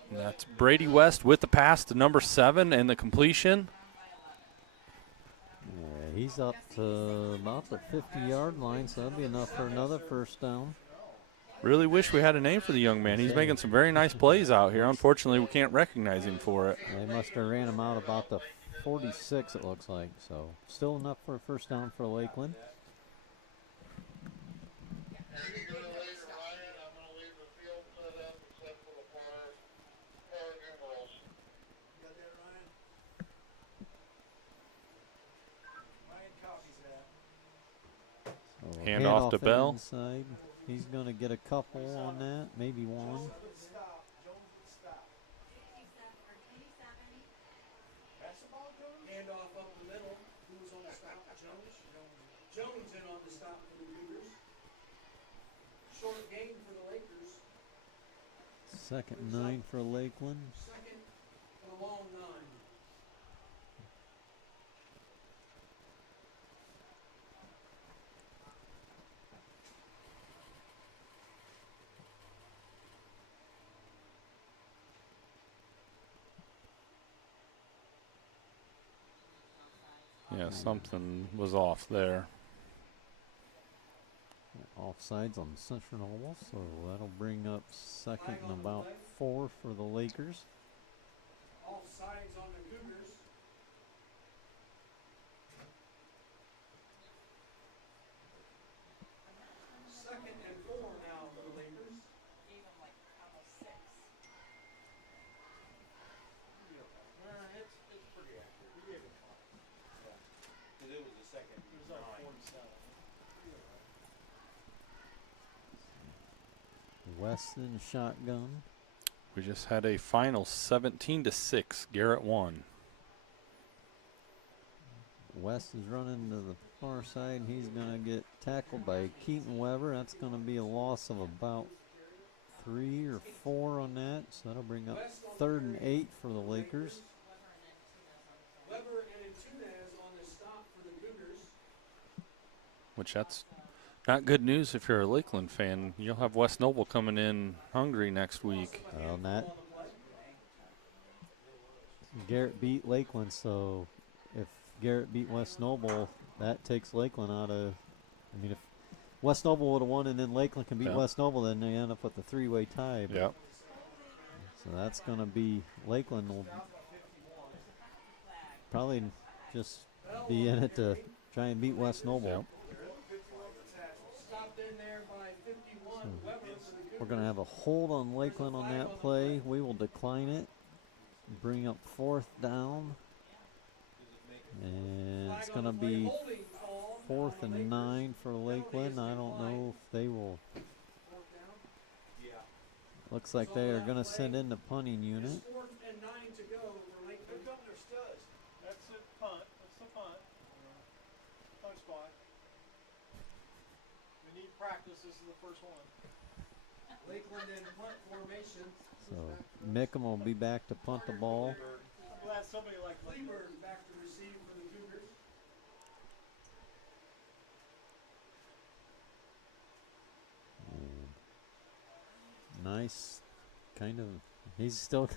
And that's Brady West with the pass to number 7 and the completion. Yeah, he's up to about the 50-yard line, so that'll be enough for another first down. Really wish we had a name for the young man. He's making some very nice plays out here. Unfortunately, we can't recognize him for it. They must have ran him out about the 46, it looks like. So still enough for a first down for Lakeland. Hand off to Bell. Inside. He's going to get a couple on that, maybe one. Hand off up the middle. Who's on the stop? Jones? Jones in on the stop for the Cougars. Short gain for the Lakers. 2nd and 9 for Lakeland. Second and a long 9. Yeah, something was off there. Offsides on Central Noble, so that'll bring up 2nd and about 4 for the Lakers. Offsides on the Cougars. Second and 4 now for the Lakers. It's pretty accurate. Because it was the second. It was like 47. Weston shotgun. We just had a final 17-6. Garrett won. West is running to the far side. He's going to get tackled by Keaton Weber. That's going to be a loss of about 3 or 4 on that. So that'll bring up 3rd and 8 for the Lakers. Weber and Antunes on the stop for the Cougars. Which that's not good news if you're a Lakeland fan. You'll have West Noble coming in hungry next week. Well, that Garrett beat Lakeland, so if Garrett beat West Noble, that takes Lakeland out of. I mean, if West Noble would have won and then Lakeland can beat West Noble, then they end up with a 3-way tie. Yep. So that's going to be Lakeland will probably just be in it to try and beat West Noble. Yep. Stopped in there by 51. So Weber for the Cougars. we're going to have a hold on Lakeland on that play. We will decline it. Bring up 4th down. And it's going to be 4th and 9 for Lakeland. I don't know if they will. Looks like they are going to send in the punting unit. 4th and 9 to go for Lakeland. That's it, punt. That's the punt. Punt spot. We need practice. This is the first one. Lakeland in punt formation. So Mickham will be back to punt the ball. I'm glad somebody like Kleber back to receive for the Cougars. Nice, kind of. He's still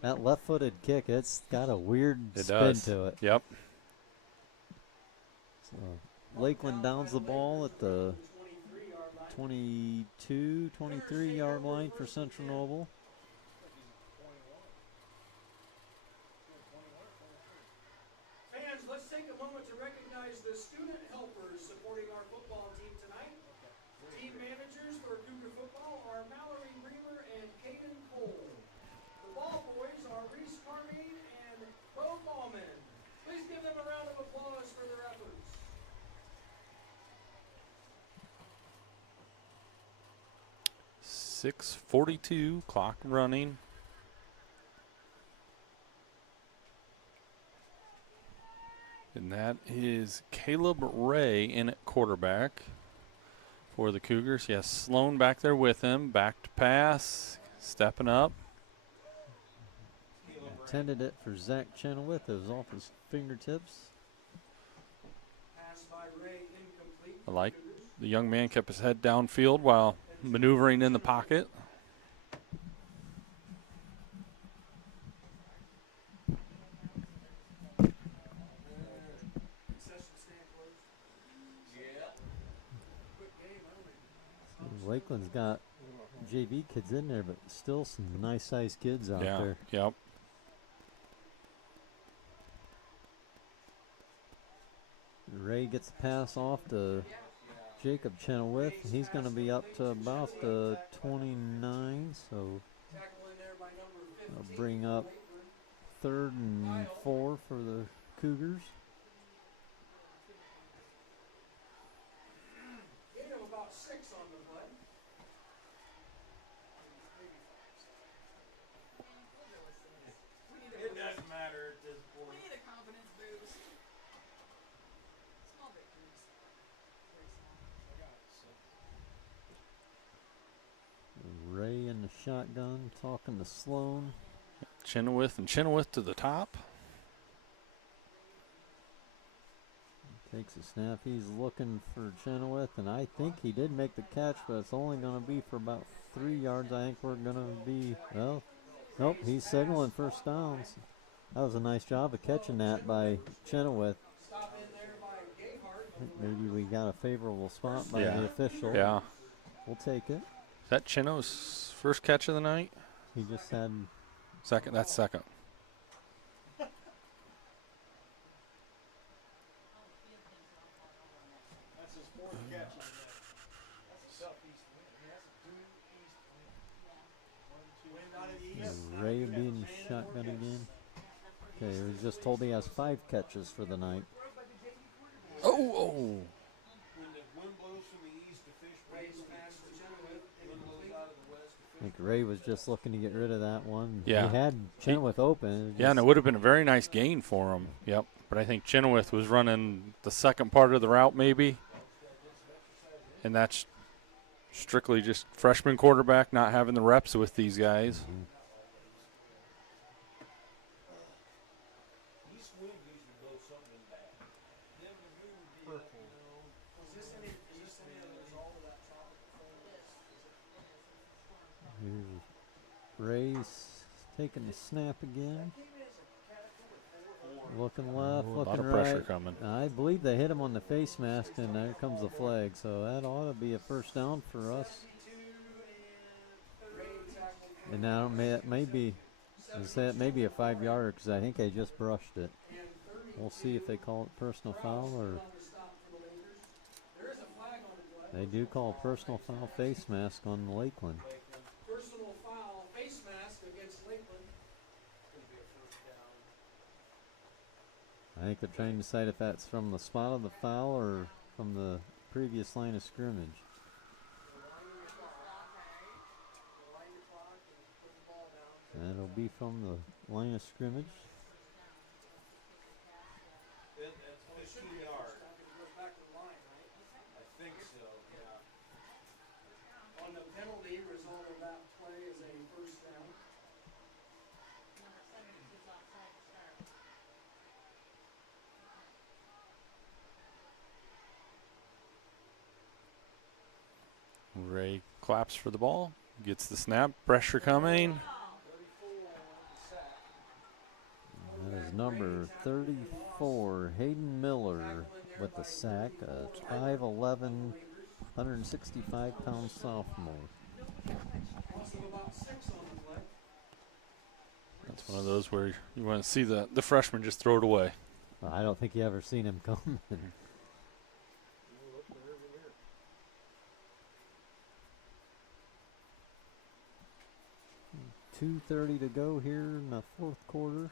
that left-footed kick. It's got a weird spin to it. Yep. So Lakeland downs the ball at the 22, 23-yard line for Central Noble. Fans, let's take a moment to recognize the student helpers supporting our football team tonight. Team managers for Cougar football are Mallory Bremer and Caden Cole. The ball boys are Reese Carmein and Bo Ballman. Please give them a round of applause for their efforts. .6:42, clock running. And that is Caleb Ray in at quarterback for the Cougars. Yes, Sloan back there with him. Back to pass, stepping up. Intended it for Zach Chenoweth. It was off his fingertips. Pass by Ray incomplete. I like the young man kept his head downfield while maneuvering in the pocket. Lakeland's got JV kids in there, but still some nice-sized kids out there. Yep. Ray gets the pass off to Jacob Chenoweth. He's going to be up to about the 29, so I'll bring up 3rd and 4 for the Cougars. Gain of about 6 on the play. It doesn't matter at this point. We need a confidence boost. Small victories. Very small. Ray in the shotgun talking to Sloan. Chenoweth to the top. Takes a snap. He's looking for Chenoweth, and I think he did make the catch, but it's only going to be for about 3 yards. I think we're going to be, well, nope, he's signaling first downs. That was a nice job of catching that by Chenoweth. Stop in there by Gayhart. Maybe we got a favorable spot by the official. Yeah. We'll take it. Is that Cheno's first catch of the night? He just had Second. That's second. That's his 4th catch of the night. That's a southeast wind. He has a due east wind. Wind out of the east. Ray being shotgun again. Okay, he was just told he has 5 catches for the night. Oh. When the wind blows from the east, the fish Ray's blows from the pass east. to Chenoweth. Wind blows out of the west, the I think Ray was just looking to get rid of that one. Yeah. He had Chenoweth open. Yeah, and it would have been a very nice gain for him. Yep. But I think Chenoweth was running the second part of the route maybe. And that's strictly just freshman quarterback not having the reps with these guys. Here's Ray's taking the snap again. Looking left, Ooh, a looking lot of right. pressure coming. I believe they hit him on the face mask, and there comes the flag. So that ought to be a first down for us. And now it may be, it may be a 5-yarder because I think they just brushed it. We'll see if they call it personal foul or. They do call personal foul face mask on Lakeland. Personal foul, face mask against Lakeland. I think they're trying to decide if that's from the spot of the foul or from the previous line of scrimmage. And it'll be from the line of scrimmage. It's 15 yards. I think so, yeah. On the penalty, result of that play is a first down. Ray claps for the ball, gets the snap, pressure coming. That is number 34, Hayden Miller, with the sack, a 5'11", 165-pound sophomore. That's one of those where you want to see the freshman just throw it away. I don't think you ever seen him coming. 2:30 to go here in the fourth quarter.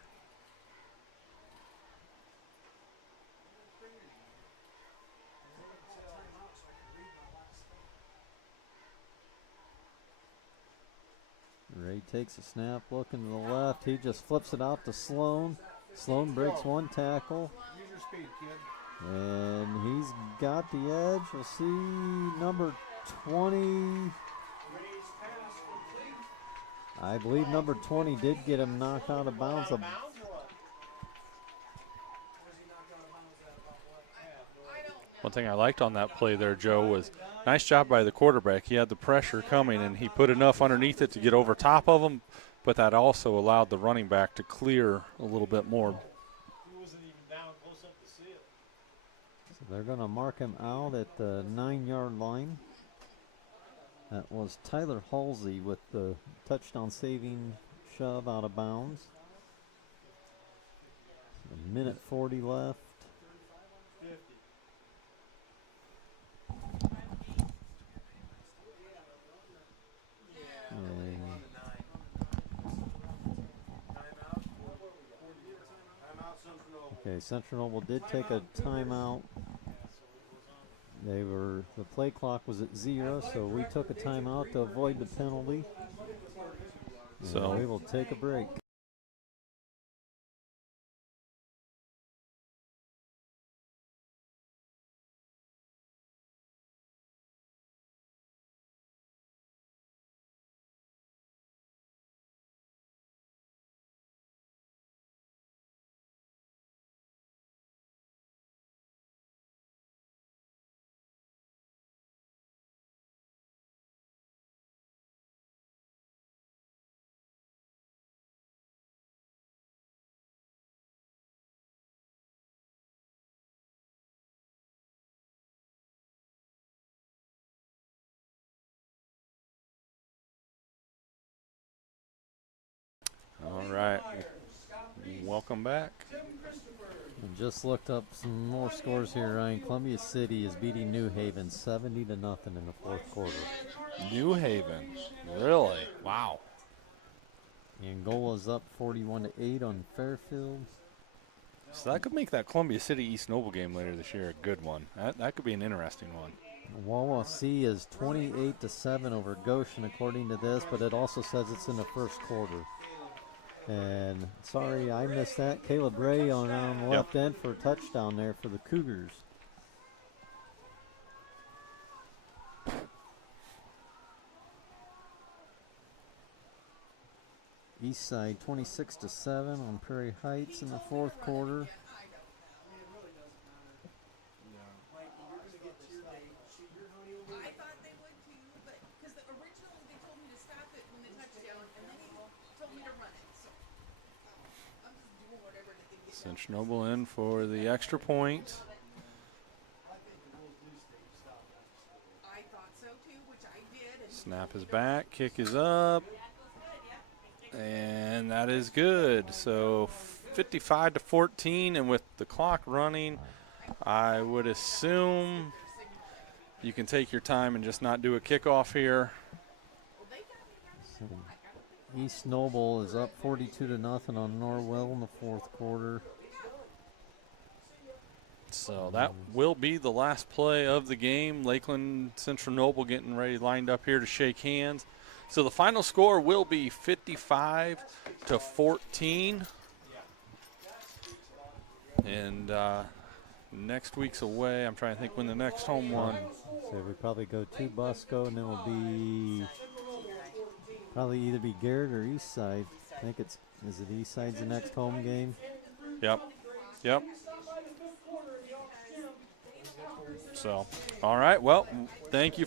Ray takes a snap, looking to the left. He just flips it out to Sloan. Sloan breaks one tackle. Use your speed, kid. And he's got the edge. We'll see number 20. I believe number 20 did get him knocked out of bounds. One thing I liked on that play there, Joe, was nice job by the quarterback. He had the pressure coming, and he put enough underneath it to get over top of him, but that also allowed the running back to clear a little bit more. He wasn't even down close up to see it. So they're going to mark him out at the 9-yard line. That was Tyler Halsey with the touchdown saving shove out of bounds. A minute 40 left. 50. Okay, Central Noble did take a timeout. The play clock was at 0, so we took a timeout to avoid the penalty. So we will take a break. All right, welcome back. And just looked up some more scores here, Ryan. Columbia City is beating New Haven 70-0 in the fourth quarter. New Haven, really? Wow. Angola's up 41-8 on Fairfield. So that could make that Columbia City East Noble game later this year a good one. That could be an interesting one. Wawa C is 28-7 over Goshen according to this, but it also says it's in the first quarter. And sorry, I missed that. Caleb Ray on the left end for a touchdown there for the Cougars. East side 26-7 on Prairie Heights in the fourth quarter. I thought they would too, but because originally they told me to stop it when the touchdown, and then he told me to run it. So I'm just doing whatever they can get. Central Noble in for the extra point. I thought so too, which I did. And Snap is back, kick is up, and that is good. So 55-14, and with the clock running, I would assume you can take your time and just not do a kickoff here. So East Noble is up 42-0 on Norwell in the fourth quarter. So that will be the last play of the game. Lakeland Central Noble getting ready, lined up here to shake hands. So the final score will be 55-14. And next week's away. I'm trying to think when the next home one. So we probably go to Busco, and then we'll be probably either be Garrett or East Side. I think is it East Side's the next home game? Yep. So, all right. Well, thank you for